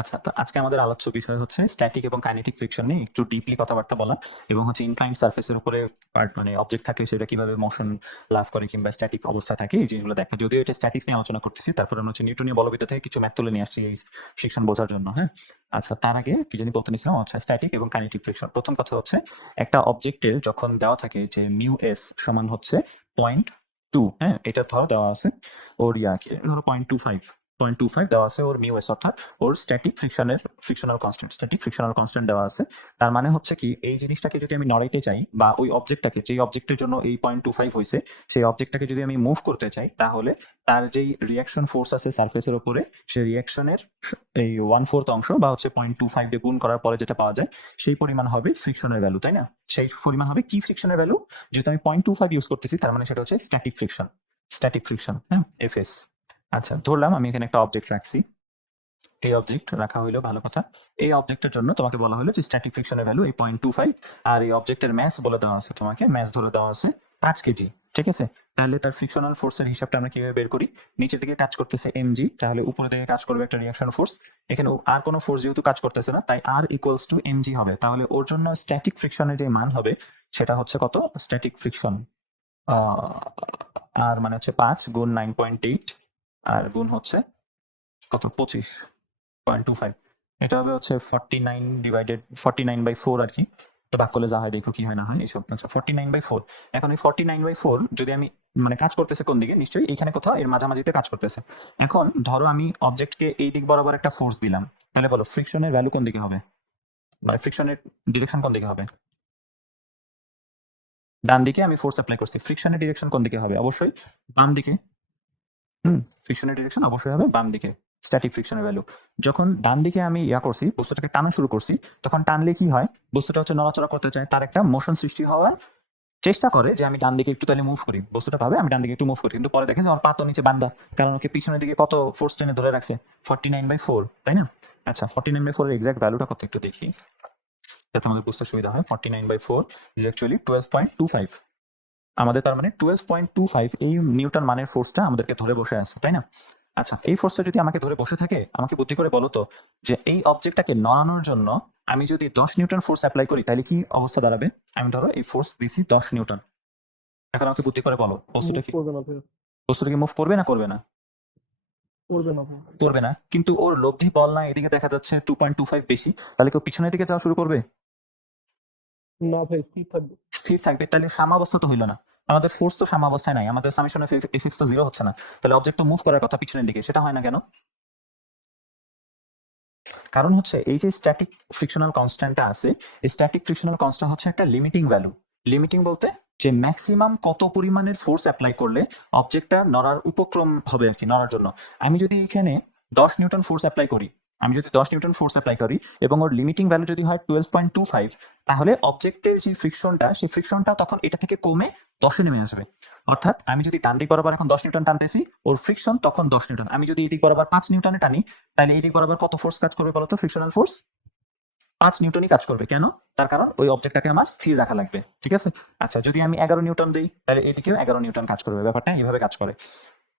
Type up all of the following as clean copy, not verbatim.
আচ্ছা, তো আজকে আমাদের আলোচ্য বিষয় হচ্ছে স্ট্যাটিক এবং কাইনেটিক ফ্রিকশন নিয়ে একটু ডিপলি কথাবার্তা বলা এবং হচ্ছে ইনক্লাইন্ড সারফেসের উপরে পার্ট মানে অবজেক্ট থাকে সেটা কিভাবে মোশন লাভ করে কিংবা স্ট্যাটিক অবস্থা থাকে এই জিনিসগুলো দেখা। যদিও এটা স্ট্যাটিক্স নিয়ে আলোচনা করতেছি, তারপর আমরা হচ্ছে নিউটনীয় বলবিদ্যা থেকে কিছু ম্যাথ তুলে নিয়ে আসছি এই ফ্রিকশন বোঝার জন্য। হ্যাঁ, আচ্ছা, তার আগে কি জানি বলতে নিছিলাম। আচ্ছা, স্ট্যাটিক এবং কাইনেটিক ফ্রিকশন, প্রথম কথা হচ্ছে একটা অবজেক্টের যখন দেওয়া থাকে যে মিউ এস সমান হচ্ছে 0.2, হ্যাঁ, এটা ধরো দেওয়া আছে ওর কি ধরো 0.25 দেওয়া আছে ওর মিউ এস, অর্থাৎ ওর স্ট্যাটিক ফ্রিকশনাল কনস্ট্যান্ট দেওয়া আছে। তার মানে হচ্ছে কি, এই জিনিসটাকে যদি আমি নড়াইতে চাই বা ওই অবজেক্টটাকে, যেই অবজেক্টের জন্য এই 0.25 হয়েছে সেই অবজেক্টটাকে যদি আমি মুভ করতে চাই, তাহলে তার যেই রিয়াকশন ফোর্স আছে সারফেসের উপরে, সেই রিয়াকশনের এই 1/4 অংশ বা হচ্ছে 0.25 দিয়ে গুণ করার পরে যেটা পাওয়া যায় সেই পরিমাণ হবে ফ্রিকশনের ভ্যালু, তাই না? সেই পরিমাণ হবে কি ফ্রিকশনের ভ্যালু? যেহেতু আমি 0.25 ইউজ করতেছি, তার মানে সেটা হচ্ছে স্ট্যাটিক ফ্রিকশন, হ্যাঁ, এফএস। আচ্ছা, ধরলাম আমি এখানে একটা অবজেক্ট রাখছি। এই অবজেক্ট রাখা হইলো, ভালো কথা। এই অবজেক্টের জন্য তোমাকে বলা হলো যে স্ট্যাটিক ফ্রিকশনের ভ্যালু এই 0.25, আর এই অবজেক্টের ম্যাস বলে দেওয়া আছে, তোমাকে ম্যাস ধরে দেওয়া আছে 5 কেজি। ঠিক আছে, তাহলে তার ফ্রিকশনাল ফোর্সের হিসাবটা আমরা কিভাবে বের করি? নিচের দিকে কাজ করতেছে এমজি, তাহলে উপরে দিকে কাজ করবে একটা রিয়াকশন ফোর্স। এখানে আর কোনো ফোর্স যেহেতু কাজ করতেছে না, তাই আর ইকুয়ালস টু এমজি হবে। তাহলে ওর জন্য স্ট্যাটিক ফ্রিকশনের যে মান হবে সেটা হচ্ছে কত? স্ট্যাটিক ফ্রিকশন আর মানে হচ্ছে 5 গুণ 9.8 আর গুণ হচ্ছে কত? 25.25। এটা হবে হচ্ছে 49/4 আর কি। তো ভাগ করলে যা হয় দেখো কি হয় না হয় এইসব। আচ্ছা, 49/4। এখন এই 49/4 যদি আমি মানে কাজ করতেছে কোন দিকে? নিশ্চয়ই এইখানে কোথাও এর মাঝামাঝিতে কাজ করতেছে। এখন ধরো আমি অবজেক্টকে এই দিক বরাবর একটা ফোর্স দিলাম, তাহলে বলো ফ্রিকশনের ভ্যালু কোন দিকে হবে? মানে ফ্রিকশনের ডিরেকশন কোন দিকে হবে? ডান দিকে আমি ফোর্স অ্যাপ্লাই করছি, ফ্রিকশনের ডিরেকশন কোন দিকে হবে? অবশ্যই বাম দিকে। ফ্রিকশনের ডিরেকশন অবশ্যই হবে বাম দিকে। স্ট্যাটিক ফ্রিকশনের ভ্যালু যখন ডান দিকে আমি করছি, বস্তুটাকে টানা শুরু করছি, তখন টানলে কি হয়? বস্তুটা হচ্ছে নড়াচড়া করতে চায়, তার একটা মোশন সৃষ্টি হওয়ার চেষ্টা করে যে আমি ডান দিকে একটু তাহলে মুভ করি। বস্তুটা ভাবে আমি ডান দিকে একটু মুভ করি, কিন্তু পরে দেখে যে আমার পা তো নিচে বান্ধা, কারণ ওকে পিছনের দিকে কত ফোর্স টেনে ধরে রাখছে? 49/4, তাই না? আচ্ছা, 49/4 এর এক্সাক্ট ভ্যালুটা কত একটু দেখি যাতে আমাদের বুঝতে সুবিধা হয়। 49/4 ইজ অ্যাকচুয়ালি 12.25। আমাদের তার মানে 12.25 এই নিউটন মানের ফোর্সটা আমাদেরকে ধরে বসে আছে, তাই না? আচ্ছা, এই ফোর্সটা যদি আমাকে ধরে বসে থাকে, আমাকে বুদ্ধি করে বলো তো যে এই অবজেক্টটাকে নড়ানোর জন্য আমি যদি 10 নিউটন ফোর্স অ্যাপ্লাই করি তাহলে কি অবস্থা দাঁড়াবে? আমি ধরো এই ফোর্স দিছি 10 নিউটন। এখন আমাকে বুদ্ধি করে বলো মুভ করবে না ভাই, বস্তুটা কি মুভ করবে না করবে না? করবে না ভাই। করবে না, কিন্তু ওর লব্ধি বল না এদিকে দেখা যাচ্ছে 2.25 বেশি, তাহলে কেউ পিছনের দিকে যাওয়া শুরু করবে? না ভাই, স্থির থাকবে। স্থির থাকবে, তাহলে সাম্যাবস্থা তো হইলো না। আমাদের ফোর্স তো সাম্যাবস্থায় নাই, আমাদের সামেশন অফ এফএক্স তো 0 হচ্ছে না। তাহলে অবজেক্ট তো মুভ করার কথা পিছনের দিকে, সেটা হয় না কেন? কারণ হচ্ছে এই যে স্ট্যাটিক ফ্রিকশনাল কনস্ট্যান্টটা আছে, এই স্ট্যাটিক ফ্রিকশনাল কনস্ট্যান্ট হচ্ছে একটা লিমিটিং ভ্যালু। লিমিটিং বলতে যে ম্যাক্সিমাম কত পরিমাণের ফোর্স অ্যাপ্লাই করলে অবজেক্টটা নড়ার উপক্রম হবে আর কি, নড়ার জন্য। আমি যদি এখানে 10 নিউটন ফোর্স অ্যাপ্লাই করি, এবং ওর লিমিটিং ভ্যালু যদি হয় 12.25, তাহলে অবজেক্টের যে ফ্রিকশনটা, সেই ফ্রিকশনটা তখন এটা থেকে কমে 10-এ নেমে আসবে। অর্থাৎ আমি যদি ডান দিক বরাবর এখন 10 নিউটন টানতেছি, ওর ফ্রিকশন তখন 10 নিউটন। আমি যদি এই দিক বরাবর 5 নিউটনে টানি, তাহলে এই দিক বরাবর কত ফোর্স কাজ করবে বলতো? ফ্রিকশনাল ফোর্স 5 নিউটনই কাজ করবে। কেন? তার কারণ ওই অবজেক্টটাকে আমার স্থির রাখা লাগবে। ঠিক আছে? আচ্ছা, যদি আমি 11 নিউটন দিই, তাহলে এদিকেও 11 নিউটন কাজ করবে। ব্যাপারটা এইভাবে কাজ করে।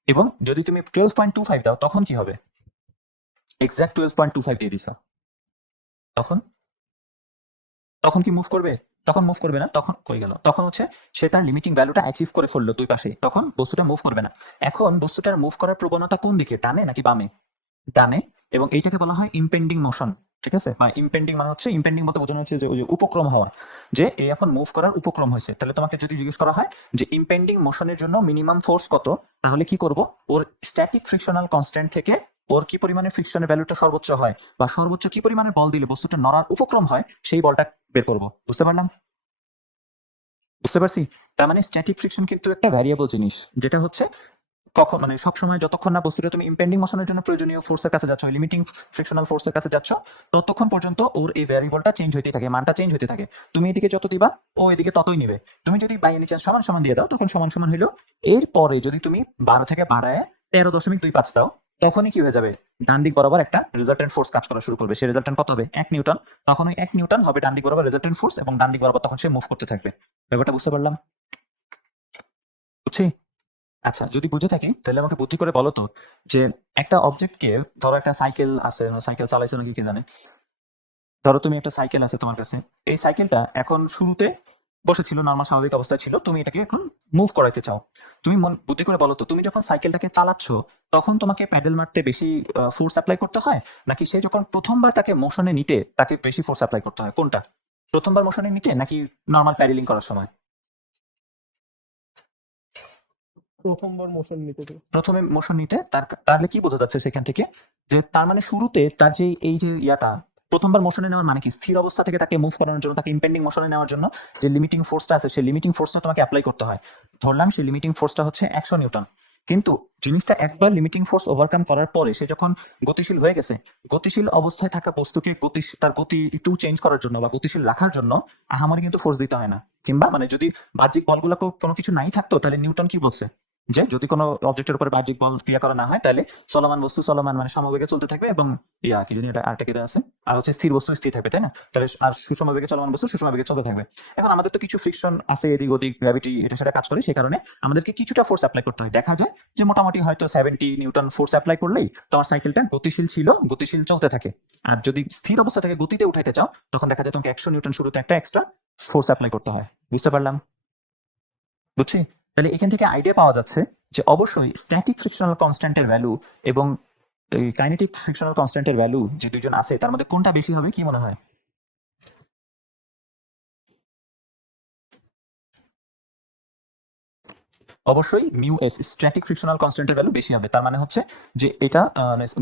এবং যদি তুমি 12.25 দাও, তখন কি হবে? এক্সাক্ট 12.25 দিয়ে দিছো, তখন তখন কি মুভ করবে? তখন মুভ করবে না। তখন কই গেল? তখন হচ্ছে সে তার লিমিটিং ভ্যালুটা অ্যাচিভ করে ফেললো দুই পাশে, তখন বস্তুটা মুভ করবে না। এখন বস্তুটার মুভ করার প্রবণতা কোন দিকে? ডানে নাকি বামে? ডানে। এবং এইটাকে বলা হয় ইম্পেন্ডিং মোশন। ঠিক আছে? বা ইম্পেন্ডিং মানে হচ্ছে, ইম্পেন্ডিং মতো বোঝানো হচ্ছে যে ওই যে উপক্রম হওয়া, যে এই এখন মুভ করার উপক্রম হয়েছে। তাহলে তোমাকে যদি জিজ্ঞেস করা হয় যে ইম্পেন্ডিং মোশনের জন্য মিনিমাম ফোর্স কত, তাহলে কি করব? ওর স্ট্যাটিক ফ্রিকশনাল কনস্ট্যান্ট থেকে ওর কি পরিমাণে ফ্রিকশনের ভ্যালুটা সর্বোচ্চ হয়, বা সর্বোচ্চ কি পরিমাণে বল দিলে বস্তুটা নড়ার উপক্রম হয়, সেই বলটা বের করব। বুঝতে পারলাম? বুঝতে পারছি? তার মানে স্ট্যাটিক ফ্রিকশন কিন্তু একটা ভ্যারিয়েবল জিনিস, যেটা হচ্ছে কখন মানে সবসময় যতক্ষণ না বস্তুটা তুমি ইম্পেন্ডিং মোশনের জন্য প্রয়োজনীয় ফোর্সের কাছে যাচ্ছ, লিমিটিং ফ্রিকশনাল ফোর্সের কাছে যাচ্ছ, ততক্ষণ পর্যন্ত ওর এই ভ্যারিয়েবলটা চেঞ্জ হতে থাকে, মানটা চেঞ্জ হতে থাকে। তুমি এদিকে যত দিবা, ও এদিকে ততই নিবে। তুমি যদি বাই এনি চান্স সমান সমান দিয়ে দাও, তখন সমান সমান হইলো। এরপরে যদি তুমি 12 থেকে বাড়ায় 13.25 দাও, তখনই কি হয়ে যাবে? ডান দিক বরাবর একটা রেজাল্টেন্ট ফোর্স কাজ করা শুরু করবে। সেই রেজাল্টেন্ট কত হবে? 1 নিউটন। তখন ওই 1 নিউটন হবে ডান দিক বরাবর রেজাল্টেন্ট ফোর্স, এবং ডান দিক বরাবর তখন সে মুভ করতে থাকবে। ব্যাপারটা বুঝতে পারলাম? বুঝছি? আচ্ছা, যদি বুঝে থাকি তাহলে আমাকে বুদ্ধি করে বলো তো, যে একটা অবজেক্টকে, ধরো একটা সাইকেল আছে, সাইকেল চালাইছো নাকি কে জানে, ধরো তুমি একটা সাইকেল আছে তোমার কাছে, এই সাইকেলটা এখন শুরুতে বসেছিল, নর্মাল স্বাভাবিক অবস্থায় ছিল, তুমি এটাকে এখন মুভ করাইতে চাও। তুমি বুদ্ধি করে বলো তো, তুমি যখন সাইকেলটাকে চালাচ্ছ তখন তোমাকে প্যাডেল মারতে বেশি ফোর্স অ্যাপ্লাই করতে হয়, নাকি সে যখন প্রথমবার তাকে মোশনে নিতে তাকে বেশি ফোর্স অ্যাপ্লাই করতে হয়, কোনটা? প্রথমবার মোশনে নিতে নাকি নর্মাল প্যাডেলিং করার সময়? প্রথমবার মোশন নিতে তো। প্রথমে মোশন নিতে, তাহলে কি বোঝা যাচ্ছে সেখান থেকে, যে তার মানে শুরুতে তার যে এই যে ইয়াটা, প্রথমবার মোশনে নেওয়ার মানে কি, স্থির অবস্থা থেকে তাকে মুভ করানোর জন্য, তাকে ইম্পেন্ডিং মোশনে নেওয়ার জন্য যে লিমিটিং ফোর্সটা আছে, সেই লিমিটিং ফোর্সটা তোমাকে অ্যাপ্লাই করতে হয়। ধরলাম সেই লিমিটিং ফোর্সটা হচ্ছে 100 নিউটন। কিন্তু জিনিসটা একবার লিমিটিং ফোর্স ওভারকাম করার পরে সে যখন গতিশীল হয়ে গেছে, গতিশীল অবস্থায় থাকা বস্তুকে তার গতি একটু চেঞ্জ করার জন্য বা গতিশীল রাখার জন্য আহামরি কিন্তু ফোর্স দিতে হয় না। কিংবা মানে যদি বাহ্যিক বলগুলো কোনো কিছু নাই থাকতো, তাহলে নিউটন কি বলছে, যে যদি কোনো অবজেক্টের উপরে বাহ্যিক বল ক্রিয়া করা না হয়, তাহলে চলমান বস্তু চলমান মানে সমবেগে চলতে থাকবে, এবং কি জানি এটা আরেকটা কি আছে, আর হচ্ছে স্থির বস্তু স্থির থাকবে, তাই না? তাহলে আর সুষমবেগে চলমান বস্তু সুষমবেগে চলতে থাকবে। এখন আমাদের তো কিছু ফ্রিকশন আছে, এদিক ওদিক গ্র্যাভিটি এটা সেটা কাজ করে, সেই কারণে আমাদেরকে কিছুটা ফোর্স অ্যাপ্লাই করতে হয়। দেখা যায় যে মোটামুটি হয়তো 70 নিউটন ফোর্স অ্যাপ্লাই করলেই তোমার সাইকেলটা গতিশীল ছিল, গতিশীল চলতে থাকে। আর যদি স্থির অবস্থা থেকে গতিতে উঠাইতে চাও, তখন দেখা যায় তোমাকে 100 নিউটন শুরুতে একটা এক্সট্রা ফোর্স অ্যাপ্লাই করতে হয়। বুঝতে পারলাম? বুঝছি। তাহলে এখান থেকে আইডিয়া পাওয়া যাচ্ছে যে অবশ্যই স্ট্যাটিক ফ্রিকশনাল কনস্ট্যান্টের ভ্যালু এবং এই কাইনেটিক ফ্রিকশনাল কনস্ট্যান্টের ভ্যালু যে দুইজন আছে, তার মধ্যে কোনটা বেশি হবে, কি মনে হয়? অবশ্যই মিউ এস, স্ট্যাটিক ফ্রিকশনাল কনস্ট্যান্টের ভ্যালু বেশি হবে। তার মানে হচ্ছে যে এটা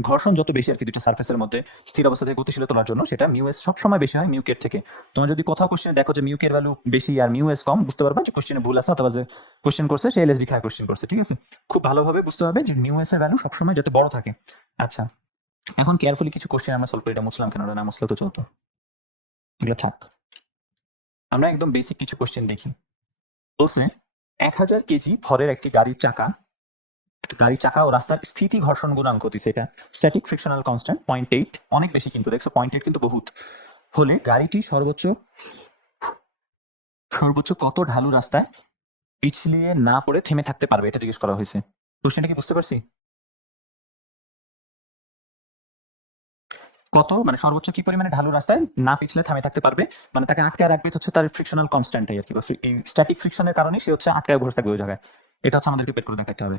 ঘর্ষণ যত বেশি আর কি দুটো সার্ফেসের মধ্যে স্থির অবস্থা থেকে গতিশীল তোলার জন্য, সেটা মিউ এস সবসময় বেশি হয় মিউ কের থেকে। তোমার যদি কোথাও কোশ্চেনে দেখো যে মিউ কের ভ্যালু বেশি আর মিউ এস কম, বুঝতে পারবা যে কোশ্চেনে ভুল আছে, অথবা যে কোশ্চেন করছে সে এলএসডি খায় কোশ্চেন করছে। ঠিক আছে, খুব ভালোভাবে বুঝতে হবে যে মিউ এস এর ভ্যালু সবসময় যাতে বড় থাকে। আচ্ছা, এখন কেয়ারফুলি কিছু কোশ্চেন আমরা সলভ করি। এটা মুছলাম কেন, ওটা না মুছলে তো চলতো, এগুলো থাক। আমরা একদম বেসিক কিছু কোশ্চেন দেখি। বলছে 1000 কেজি ভরের একটি গাড়ির চাকা ও রাস্তার স্থিতি ঘর্ষণ গুণাঙ্ক দিছে, এটা স্ট্যাটিক ফ্রিকশনাল কনস্ট্যান্ট 0.8, অনেক বেশি কিন্তু, দেখছো 0.8 কিন্তু বহুত হলে গাড়িটি সর্বোচ্চ সর্বোচ্চ কত ঢালু রাস্তায় পিছলিয়ে না পড়ে থেমে থাকতে পারবে, এটা জিজ্ঞেস করা হয়েছে। কোশ্চেনটা কি বুঝতে পারছি? কত মানে সর্বোচ্চ কি পরিমাণে ঢালু রাস্তায় না পিছলে থামে থাকতে পারবে, মানে তাকে আটকায় রাখবে হচ্ছে তার ফ্রিকশনাল কনস্ট্যান্টটাই আর কি, বা স্ট্যাটিক ফ্রিকশনের কারণে সে হচ্ছে আটকায় বসে থাকবে ওই জায়গায়। এটা হচ্ছে আমাদেরকে বের করে দেখাতে হবে।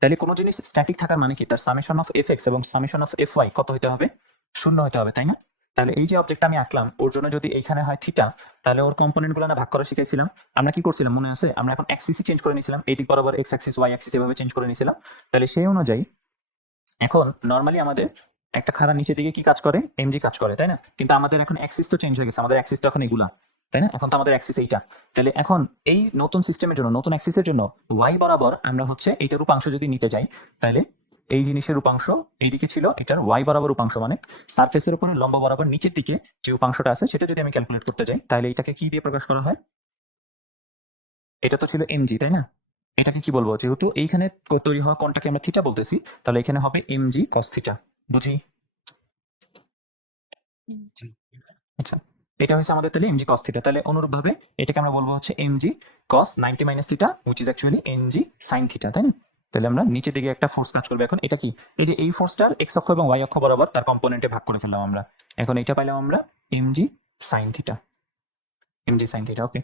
তাহলে কোনো জিনিস স্ট্যাটিক থাকার মানে কি, তার সামেশন অফ এফ এক্স এবং সামেশন অফ এফ ওয়াই কত হতে হবে? 0 হতে হবে, তাই না? তাহলে এই যে অবজেক্টটা আমি আঁকলাম, ওর জন্য যদি এইখানে হয় থিটা, তাহলে ওর কম্পোনেন্ট গুলো না ভাগ করা শিখাইছিলাম। আমরা কি করছিলাম মনে আছে? আমরা এখন অ্যাক্সিস চেঞ্জ করে নিয়েছিলাম, এই দিক বরাবর এক্স অ্যাক্সিস ওয়াই অ্যাক্সিস এভাবে চেঞ্জ করে নিয়েছিলাম। তাহলে সেই অনুযায়ী এখন নরমালি আমাদের একটা খাড়া নিচের দিকে কি কাজ করে, এমজি কাজ করে, তাই না? কিন্তু আমাদের এখন অ্যাক্সিস তো চেঞ্জ হয়ে গেছে, আমাদের অ্যাক্সিস তো এখন এগুলা, তাই না? এখন তো আমাদের অ্যাক্সিস এইটা। তাহলে এখন এই নতুন সিস্টেমের জন্য, নতুন অ্যাক্সিসের জন্য ওয়াই বরাবর আমরা হচ্ছে এইটার উপাংশ যদি নিতে যাই, তাহলে এই জিনিসের উপাংশ এইদিকে ছিল, এটার ওয়াই বরাবর উপাংশ মানে সারফেসের উপরে লম্ব বরাবর নিচের দিকে যে উপাংশটা আছে, সেটা যদি আমি ক্যালকুলেট করতে যাই, তাহলে এটাকে কি দিয়ে প্রকাশ করা হয়? এটা তো ছিল এমজি, তাই না? এটাকে কি বলবো, যেহেতু এইখানে তৈরি হওয়া কোণটাকে আমরা থিটা বলতেছি, তাহলে এখানে হবে এমজি কস থিটা। বুঝি? আচ্ছা, এটা হচ্ছে আমাদের তাহলে এমজি কস থিটা। তাহলে অনুরূপভাবে এটাকে আমরা বলবো হচ্ছে MG cos 90 minus theta, which is actually MG sine theta, তাই না? তাহলে আমরা নিচের দিকে একটা ফোর্স কাজ করবে। এখন এটা কি, এই যে এই ফোর্সটার এক্স অক্ষ এবং ওয়াই অক্ষ বরাবর তার কম্পোনেন্টে ভাগ করে ফেললাম আমরা। এখন এটা পাইলাম আমরা MG sine theta, MG sine theta. Okay.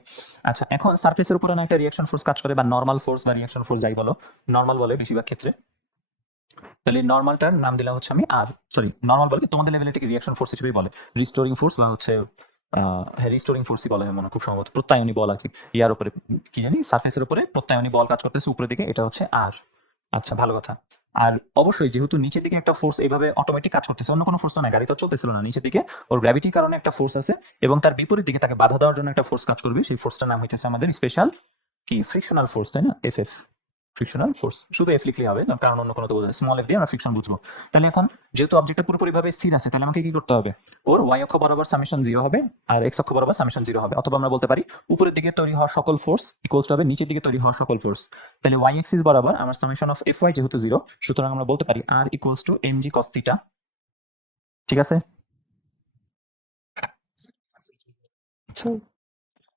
আচ্ছা, এখন সারফেসের উপরে না একটা রিঅ্যাকশন ফোর্স কাজ করে, বা নর্মাল ফোর্স বা রিঅ্যাকশন ফোর্স যাই বলো, নর্মাল বলে বেশিরভাগ ক্ষেত্রে। তাহলে নর্মালটার নাম দিলাম হচ্ছে আমি আর, সরি নর্মাল বলে তোমাদের লেভেলে এটাকে রিঅ্যাকশন ফোর্স হিসেবেই বলে, রিস্টোরিং ফোর্স বা হচ্ছে হ্যাঁ রিস্টোরিং ফোর্সই বলা হয় মনে হয় খুব সম্ভবত, প্রত্যায়নী বল আর কি। ইয়ার উপরে কি জানি সারফেসের উপরে প্রত্যায়নী বল কাজ করতেছে উপরের দিকে, এটা হচ্ছে আর। আচ্ছা, ভালো কথা। আর অবশ্যই যেহেতু নিচের দিকে একটা ফোর্স এইভাবে অটোমেটিক কাজ করতেছে, অন্য কোনো ফোর্স তো না, গাড়ি তো চলতেছিল না, নিচের দিকে ওর গ্র্যাভিটির কারণে একটা ফোর্স আছে, এবং তার বিপরীত দিকে তাকে বাধা দেওয়ার জন্য একটা ফোর্স কাজ করবে, সেই ফোর্সটার নাম হইতেছে আমাদের স্পেশাল কি ফ্রিকশনাল ফোর্স, তাই না? F F, frictional force. শুধু এফ লিখলেই হবে, কারণ অন্য কোনো তো স্মল এফ দিয়ে আমরা ফ্রিকশন বুঝবো। তাহলে এখন যেহেতু অবজেক্টটা পুরোপুরিভাবে স্থির আছে, তাহলে আমাকে কি করতে হবে, ওর ওয়াই অক্ষ বরাবর সামেশন 0 হবে, আর এক্স অক্ষ বরাবর সামেশন 0 হবে। অথবা আমরা বলতে পারি উপরের দিকে তৈরি হওয়া সকল ফোর্স ইকুয়ালস হবে নিচের দিকে তৈরি হওয়া সকল ফোর্স। তাহলে ওয়াই এক্সিস বরাবর আমার সামেশন অফ এফ ওয়াই যেহেতু 0, সুতরাং আমরা বলতে পারি R equals to M G cos theta. ঠিক আছে? আচ্ছা,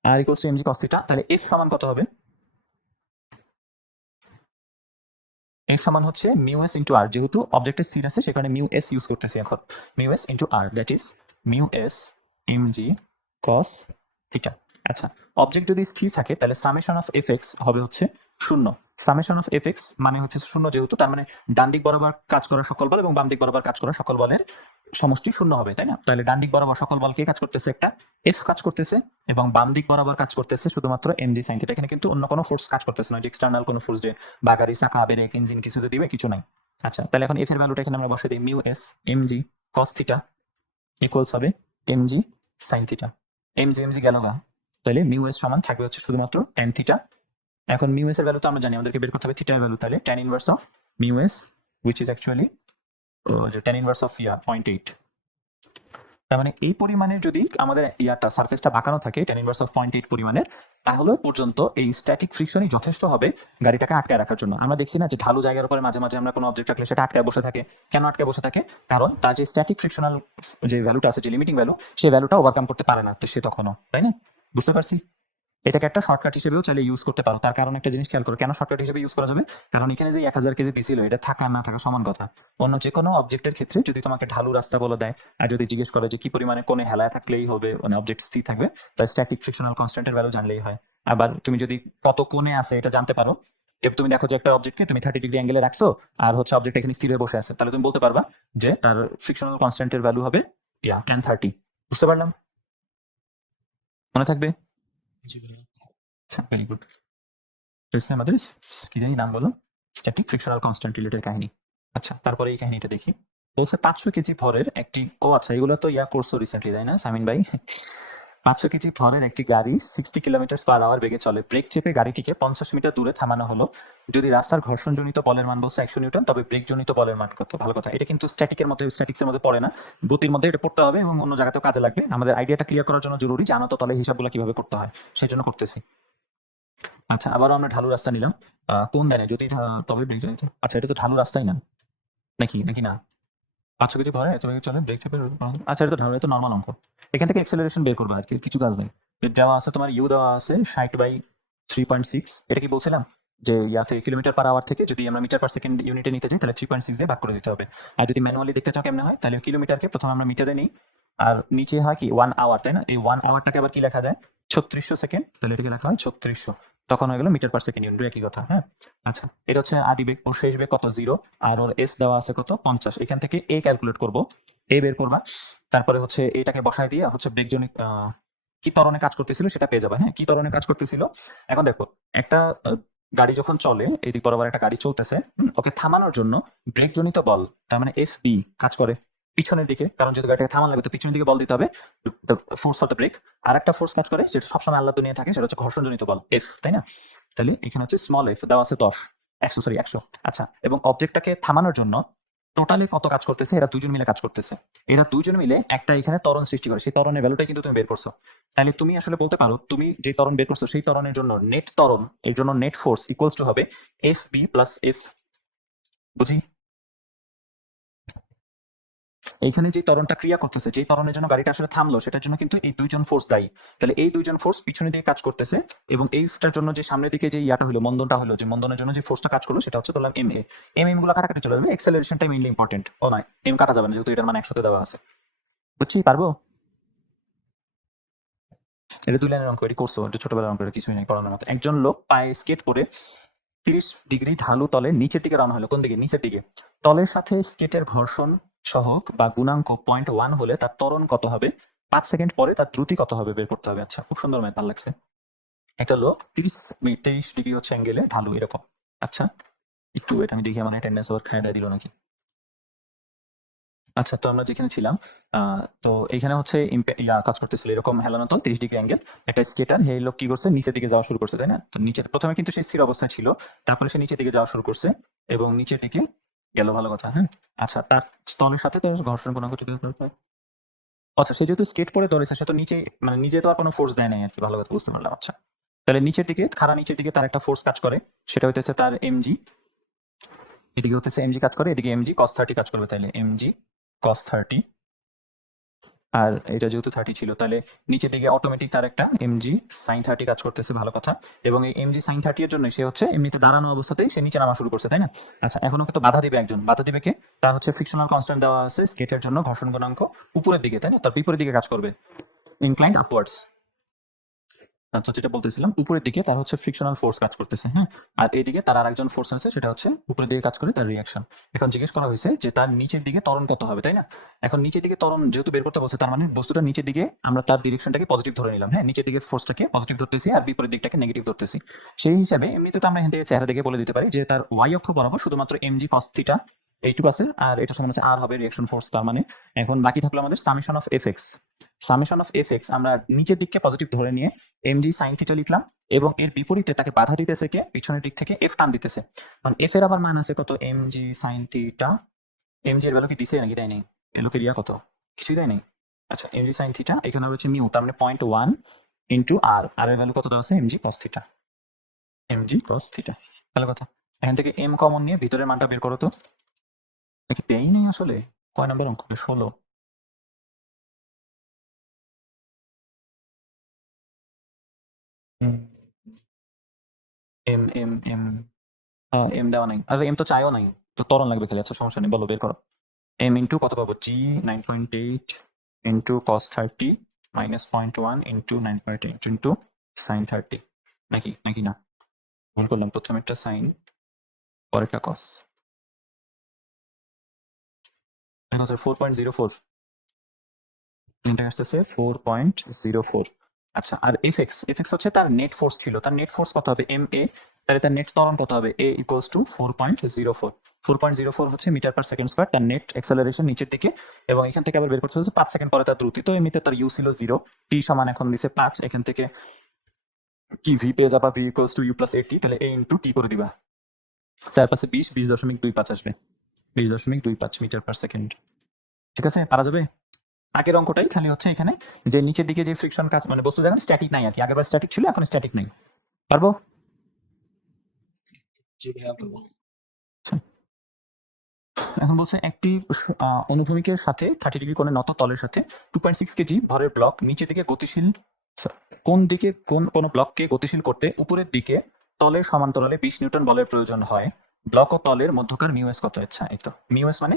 R equals to M G cos theta. তাহলে এফ সমান কত হবে? এর সমান হচ্ছে মিউ এস ইন্টু আর, যেহেতু অবজেক্টের স্থির আছে সেখানে মিউ এস ইউজ করতেছি এখন, mu S into R, that is mu S M G cos theta. আচ্ছা, অবজেক্ট যদি স্থির থাকে তাহলে সামেশন অফ এফ এক্স হবে হচ্ছে শূন্য। সামেশন অফ এফ এক্স মানে হচ্ছে শূন্য, যেহেতু তার মানে ডান দিক বরাবর কাজ করা সকল বল এবং বাম দিক বরাবর কাজ করা সকল বলের সমষ্টি শূন্য হবে, তাই না? তাহলে ডান দিক বরাবর সকল বল কে কাজ করতেছে? একটা এফ কাজ করতেছে, এবং বাম দিক বরাবর কাজ করতেছে শুধুমাত্র এম জি সাইন থিটা। এখানে কিন্তু অন্য কোনো ফোর্স কাজ করতেছে না, যে এক্সটার্নাল কোনো ফোর্স যে বা গাড়ি চাকা ব্রেক ইঞ্জিন কিছু দিবে, কিছু নাই। আচ্ছা, তাহলে এখন এফ এর ভ্যালুটা এখানে আমরা বসে দিই, mu S M G cos theta equals হবে M G sine theta. M G গেল গা, তাহলে মিউ এস সমান থাকবে হচ্ছে শুধুমাত্র ট্যান থিটা। এখন মিউ এস এর ভ্যালু তো আমরা জানি, আমাদেরকে বের করতে হবে থিটার ভ্যালু, তাহলে tan inverse of mu S which is actually যে ট্যান ইনভার্স অফ 0.8। তার মানে এই পরিমাণের যদি আমাদের ইয়াটা সারফেসটা বাঁকানো থাকে ট্যান ইনভার্স অফ 0.8 পরিমাণের, তাহলে পর্যন্ত এই স্ট্যাটিক ফ্রিকশনই যথেষ্ট হবে গাড়িটাকে আটকায় রাখার জন্য। আমরা দেখছি না যে ঢালু জায়গার উপরে মাঝে মাঝে আমরা কোনো অবজেক্ট রাখলে সেটা আটকায় বসে থাকে। কেন আটকায় বসে থাকে? কারণ তার যে স্ট্যাটিক ফ্রিকশনাল যে ভ্যালুটা আছে, যে লিমিটিং ভ্যালু, সেই ভ্যালুটা ওভারকাম করতে পারে না, তো সে তখনও, তাই না? বুঝতে পারছি? এটাকে একটা শর্টকাট হিসেবেও চাইলে ইউজ করতে পারো। তার কারণ একটা জিনিস খেয়াল করো, কেন শর্টকাট হিসেবে ইউজ করা যাবে? কারণ এখানে যে 1000 কেজি দিছিল, এটা থাকা না থাকা সমান কথা। অন্য যে কোনো অবজেক্টের ক্ষেত্রে যদি তোমাকে ঢালু রাস্তা বলে দেয় আর যদি জিজ্ঞেস করে যে কি পরিমাণে কোণে হেলায় থাকলেই হবে, মানে অবজেক্ট স্থির থাকবে, তাই স্ট্যাটিক ফ্রিকশনাল কনস্ট্যান্টের ভ্যালু জানলেই হয়। আবার তুমি যদি কত কোণে আছে এটা জানতে পারো, এবার তুমি দেখো যে একটা অবজেক্টকে তুমি 30 ডিগ্রি অ্যাঙ্গেলে রাখছো আর হচ্ছে অবজেক্ট এখানে স্থির হয়ে বসে আছে, তাহলে তুমি বলতে পারবা যে তার ফ্রিকশনাল কনস্ট্যান্টের ভ্যালু হবে tan 30। বুঝতে পারলাম? মনে থাকবে? জি ভাইয়া। আচ্ছা, ভেরি গুড। হচ্ছে আমাদের কি জানি নাম বলো, স্ট্যাটিক ফ্রিকশনাল কনস্ট্যান্ট রিলেটেড কাহিনী। আচ্ছা, তারপরে এই কাহিনীটা দেখি। বলছে 500 কেজি ভরের একটি, ও আচ্ছা, এগুলো তো ইয়া করছো রিসেন্টলি, তাই না সামিন ভাই? 500 কেজি ভরের একটি গাড়ি 60 কিলোমিটার পার আওয়ার বেগে চলে। ব্রেক চেপে গাড়িটিকে 50 মিটার দূরে থামানো হলো। যদি রাস্তার ঘর্ষণজনিত বলের মান বলছে 100 নিউটন, তবে ব্রেকজনিত বলের মান কত? ভালো কথা, এটা কিন্তু স্ট্যাটিকের মধ্যে, স্ট্যাটিক্সের মধ্যে পড়ে না, গতির মধ্যে এটা পড়তে হবে এবং অন্য জায়গাতেও কাজে লাগবে। আমাদের আইডিয়াটা ক্লিয়ার করার জন্য জরুরি, জানো তো তাহলে হিসাবগুলো কিভাবে করতে হয়, সেই জন্য করতেছি। আচ্ছা, আবারও আমরা ঢালু রাস্তা নিলাম। কোন লাইনে যদি তবে ব্রেক জনিত, আচ্ছা এটা তো ঢালু রাস্তাই না, নাকি নাকি না? 500 কেজি ভরে তবে চলে ব্রেক চেপে, আচ্ছা এটা তো ঢালু, এটা তো নর্মাল অঙ্ক। এখান থেকে অ্যাক্সেলারেশন বের করবে আর কি, কিছু কাজ নেই। দেওয়া আছে তোমার ইউ দেওয়া আছে 60/3.6। এটা কি বলছিলাম যে ইয়াতে কিলোমিটার পার আওয়ার থেকে যদি আমরা মিটার পার সেকেন্ড ইউনিটে নিতে যাই তাহলে 3.6 দিয়ে ভাগ করে দিতে হবে। আর যদি ম্যানুয়ালি দেখতে চাও কেমনে হয়, তাহলে কিলোমিটারকে প্রথমে আমরা মিটারে নিই, আর নিচে হয় কি 1 আওয়ার, তাই না? এই 1 আওয়ারটাকে আবার কি লেখা যায়? 3600 সেকেন্ড, তাহলে এটাকে লেখা হয় 3600, তখন হয়ে গেল মিটার পার সেকেন্ড ইউনিট, একই কথা। হ্যাঁ, আচ্ছা, এটা হচ্ছে আদি বেগ, ওর শেষ বেগ কত? 0, আর ওর এস দেওয়া আছে কত? 50। এখান থেকে এ ক্যালকুলেট করব, এ বের করবা, তারপরে হচ্ছে এটাকে বসায় দিয়ে হচ্ছে বেগজনিক কি ত্বরণে কাজ করতেছিল সেটা পেয়ে যাবে। হ্যাঁ, কি ত্বরণে কাজ করতেছিল। এখন দেখো, একটা গাড়ি যখন চলে, এদিক বরাবর একটা গাড়ি চলতেছে, ওকে থামানোর জন্য ব্রেকজনিত বল, তার মানে এফ বি কাজ করে পিছনের দিকে, কারণ যদি গাড়িটাকে থামানো লাগবে তো পিছনের দিকে বল দিতে হবে, ফোর্স অফ দ্য ব্রেক। আর একটা ফোর্স কাজ করে যেটা সবসময় আল্লাহ দুনিয়া থাকে, সেটা হচ্ছে ঘর্ষণজনিত বল এফ, তাই না? তাহলে এখানে হচ্ছে স্মল এফ দেওয়া আছে 100। আচ্ছা, এবং অবজেক্টটাকে থামানোর জন্য টোটালি কত কাজ করতেছে? এরা দুজন মিলে কাজ করতেছে। এরা দুজন মিলে একটা এখানে ত্বরণ সৃষ্টি করে, সেই ত্বরণের ভ্যালুটাই কিন্তু তুমি বের করছো। তাহলে তুমি আসলে বলতে পারো তুমি যে ত্বরণ বের করছো সেই ত্বরণের জন্য নেট ত্বরণ, এর জন্য নেট ফোর্স ইকুয়ালস টু হবে এফ বি প্লাস এফ। বুঝি? এইখানে যে ত্বরণটা ক্রিয়া করতেছে, যে ত্বরণের জন্য গাড়িটা আসলে থামলো, সেটার জন্য কিন্তু এই দুইজন ফোর্স দায়ী। তাহলে এই দুইজন ফোর্স পিছনে দিকে কাজ করতেছে, এবং এইটার জন্য যে সামনের দিকে যে ইয়াটা হলো, মন্দনটা হলো, যে মন্দনের জন্য যে ফোর্সটা কাজ করলো সেটা হচ্ছে ধরলাম এম এ। এম গুলো কাটাকাটি চলে যাবে, এক্সেলারেশনটাই মেইনলি ইম্পর্টেন্ট। ও নয়, এম কাটা যাবে না, যেহেতু এটার মানে 100 দেওয়া আছে। বুঝছি? পারবো? এটা 2 লাইনের অঙ্ক, এটি করছো, এটা ছোটবেলার অঙ্ক, এটা কিছুই নাই পড়ানোর মতো। একজন লোক পায়ে স্কেট করে 30 ডিগ্রি ঢালু তলে নিচের দিকে রানা হলো। কোন দিকে? নিচের দিকে। তলের সাথে স্কেটের ঘর্ষণ সহগ বা গুণাঙ্ক 0.1 হলে তার ত্বরণ কত হবে? 5 সেকেন্ড পরে তার দ্রুতি কত হবে বের করতে হবে। আচ্ছা, খুব সুন্দর ম্যাথ, ভালো লাগছে। একটা লোক 30 ডিগ্রি হচ্ছে অ্যাঙ্গেলে ঢালু এরকম। আচ্ছা, একটু ওয়েট, আমি দেখি আমার অ্যাটেন্ডেন্স ওর খায় দিল নাকি। আচ্ছা, তো আমরা যেখানে ছিলাম, তো এইখানে হচ্ছে কাজ করতেছিল এরকম হেলানো তল 30 ডিগ্রি অ্যাঙ্গেল, একটা স্কেটার, এই লোক কি করছে? নিচের দিকে যাওয়া শুরু করছে, তাই না? তো নিচে প্রথমে কিন্তু সে স্থির অবস্থায় ছিল, তারপরে সে নিচের দিকে যাওয়া শুরু করছে এবং নিচের দিকে গেল, ভালো কথা। হ্যাঁ, আচ্ছা, তার স্তনের সাথে তো ঘর্ষণ গুণাঙ্ক যদি, আচ্ছা, সে যেহেতু স্কেট পরে দৌড়েছে, সে তো নিচে, মানে নিজে তো আর কোনো ফোর্স দেয় নাই আর কি, ভালো কথা, বুঝতে পারলাম। আচ্ছা, তাহলে নিচের দিকে, খাড়া নিচের দিকে তার একটা ফোর্স কাজ করে, সেটা হইতেছে তার এমজি। এদিকে হচ্ছে এমজি কাজ করে, এদিকে এমজি cos 30 কাজ করবে, তাইলে এমজি cos 30। আর এটা যেহেতু 30 ছিল, তাহলে নিচের দিকে অটোমেটিক তার একটা mg sin 30 কাজ করতেছে, ভালো কথা। এবং এই mg sin 30 এর জন্য সে হচ্ছে এমনিতে দাঁড়ানো অবস্থাতেই সে নিচে নামা শুরু করছে, তাই না? আচ্ছা, এখন ওকে তো বাধা দিবে একজন, বাধা দিবে কে? তার হচ্ছে ফ্রিকশনাল কনস্ট্যান্ট দেওয়া আছে স্কেটের জন্য, ঘর্ষণ গুণাঙ্ক উপরের দিকে, তাই না? তার বিপরীত দিকে কাজ করবে, ইনক্লাইন্ড আপওয়ার্ডস। আচ্ছা, যেটা বলতেছিলাম, উপরের দিকে তার হচ্ছে ফ্রিকশনাল ফোর্স কাজ করতেছে, হ্যাঁ। আর এইদিকে তার আরেকজন ফোর্স আছে, সেটা হচ্ছে উপরের দিকে কাজ করে তার রিয়াকশন। এখন জিজ্ঞেস করা হয়েছে যে তার নিচের দিকে ত্বরণ কত হবে, তাই না? এখন নিচের দিকে ত্বরণ যেহেতু বের করতে বলছে, তার মানে বস্তুটা নিচের দিকে আমরা তার ডিরেকশনটাকে পজিটিভ ধরে নিলাম, হ্যাঁ। নিচের দিকে ফোর্সটাকে পজিটিভ ধরতেছি আর বিপরীত দিকটাকে নেগেটিভ ধরতেছি। সেই হিসাবে এমনিতে তো আমরা এখান থেকে চেহারা দেখে বলে দিতে পারি যে তার ওয়াই অক্ষ বরাবর শুধুমাত্র mg cos থিটা এইটুকু আছে, আর এটা সমান হচ্ছে আর হবে রিয়াকশন ফোর্স। তার মানে এখন বাকি থাকলো আমাদের summation of fx। Summation of fx আমরা নিচের দিককে পজিটিভ ধরে নিয়ে mg sin থিটা লিখলাম, এবং এর বিপরীতে তাকে বাধা দিতেছে কে? পিছনের দিক থেকে f টান দিতেছে। কারণ f এর আবার মান আছে কত? mg sin theta. mg এর ভ্যালু কি দিছে নাকি দেয় নাই? এলোকে রিয়া কত? কিছুই দেয় নাই। আচ্ছা, mg sin থিটা এখানে হচ্ছে মিউ, তার মানে 0.1 ইন্টু আর, আর এর ভ্যালু কত দেওয়া আছে? mg cos theta. mg cos theta, ভালো কথা। এখান থেকে m কমন নিয়ে ভিতরের মানটা বের করো তো। নাকি দেই নেই আসলে? কয় নাম্বার অঙ্ক? 16। এম এম এম এম দেওয়া নাই, আর এম তো চাইও নাই, তো ত্বরণ লাগবে খালি। আচ্ছা, সমস্যা নেই, বলো বের করো। এম ইন্টু কত পাবো? জি 9.8 into cos 30 minus 0.1 into 9.8 into sin 30। নাকি নাকি না, ভুল করলাম, প্রথমে একটা সাইন পরেরটা cos। এখন হচ্ছে 4.04, তিনটা আসতেছে 4.04। আচ্ছা, আর এফএক্স, এফএক্স হচ্ছে তার নেট ফোর্স ছিল, তার নেট ফোর্স কত হবে? এম এ, তাহলে তার নেট ত্বরণ কত হবে? এ ইকুয়ালস টু 4.04। 4.04 হচ্ছে মিটার পার সেকেন্ড স্কয়ার, তার নেট অ্যাক্সেলারেশন নিচের দিকে। এবং এখান থেকে আবার বের করতে হচ্ছে 5 সেকেন্ড পরে তার দ্রুতি। তো এমনিতে তার ইউ ছিল 0, টি সমান এখন দিছে 5। এখান থেকে কি ভি পেয়ে যাবা? V equals to U plus AT, তাহলে এ ইন্টু টি করে দিবা। 4 পাশে 20, 20.25 আসবে, 20.25 মিটার পার সেকেন্ড। ঠিক আছে, পারা যাবে। আগের অঙ্কটাই, খালি হচ্ছে এখানে যে নিচের দিকে যে ফ্রিকশন কাজ, মানে বস্তু দেখেন স্ট্যাটিক নাই আর কি, আগেরবার স্ট্যাটিক ছিল, এখন স্ট্যাটিক নাই। পারবো? জি ভাইয়া বলবো। এখন বলছে একটি অনুভূমিকের সাথে 30 ডিগ্রি কোণে নত তলের সাথে 2.6 কেজি ভরের ব্লক নিচের দিকে গতিশীল, কোন দিকে কোন ব্লককে গতিশীল করতে উপরের দিকে তলের সমান্তরালে 20 নিউটন বলের প্রয়োজন হয়। ব্লক ও তলের মধ্যকার মিউএস কত? আচ্ছা, এই তো মিউএস মানে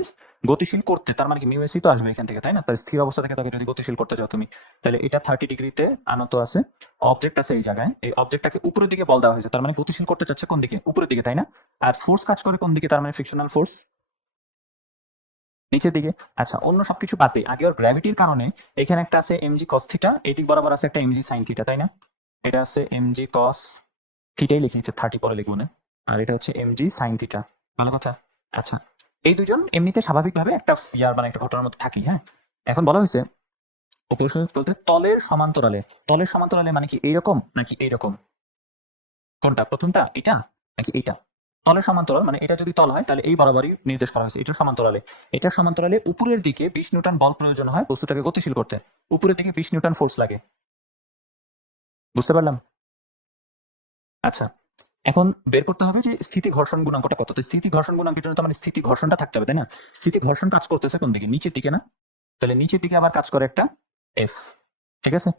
গতিশীল করতে, তার মানে কি মিউএসই তো আসবে এখান থেকে, তাই না? তার স্থির অবস্থা থেকে তাকে যদি গতিশীল করতে চাও তুমি, তাহলে এটা 30 ডিগ্রিতে আনত আছে, অবজেক্ট আছে এই জায়গায়, এই অবজেক্টটাকে উপরের দিকে বল দেওয়া হয়েছে, তার মানে গতিশীল করতে চাচ্ছে কোন দিকে? উপরের দিকে, তাই না? আর ফোর্স কাজ করে কোন দিকে? তার মানে ফ্রিকশনাল ফোর্স নিচের দিকে। আচ্ছা, অন্য সবকিছু বাদ দিই, আগে ওর গ্র্যাভিটির কারণে এখানে একটা আছে mg cos থিটা, এই দিক বরাবর আছে একটা mg sin থিটা, তাই না? এটা আছে mg cos থিটাই লিখে নিচ্ছে, 30 পরে লিখবো না। আর এটা হচ্ছে mg sin থিটা, ভালো কথা। আচ্ছা, এই দুজন এমনিতে স্বাভাবিকভাবে একটা মানে একটা ঘটনার মধ্যে থাকি, হ্যাঁ। এখন বলা হয়েছে প্রশ্ন বলতে তলের সমান্তরালে, তলের সমান্তরালে মানে কি এইরকম নাকি এইরকম? কোনটা? প্রথমটা এটা নাকি এইটা? তলের সমান্তরাল মানে এটা যদি তল হয় তাহলে এই বরাবরই নির্দেশ করা হয়েছে, এটার সমান্তরালে। এটার সমান্তরালে উপরের দিকে 20 নিউটন বল প্রয়োজন হয় বস্তুটাকে গতিশীল করতে, উপরের দিকে 20 নিউটন ফোর্স লাগে। বুঝতে পারলাম? আচ্ছা, এখন বের করতে হবে যে স্থিতি ঘর্ষণ গুণাঙ্কটা কত। তো স্থিতি ঘর্ষণ গুণাঙ্কের জন্য তো মানে স্থিতি ঘর্ষণটা থাকতে হবে, তাই না? স্থিতি ঘর্ষণ কাজ করতেছে কোন দিকে? নিচের দিকে না? তাহলে নিচের দিকে আবার কাজ করে একটা এফ। ঠিক আছে,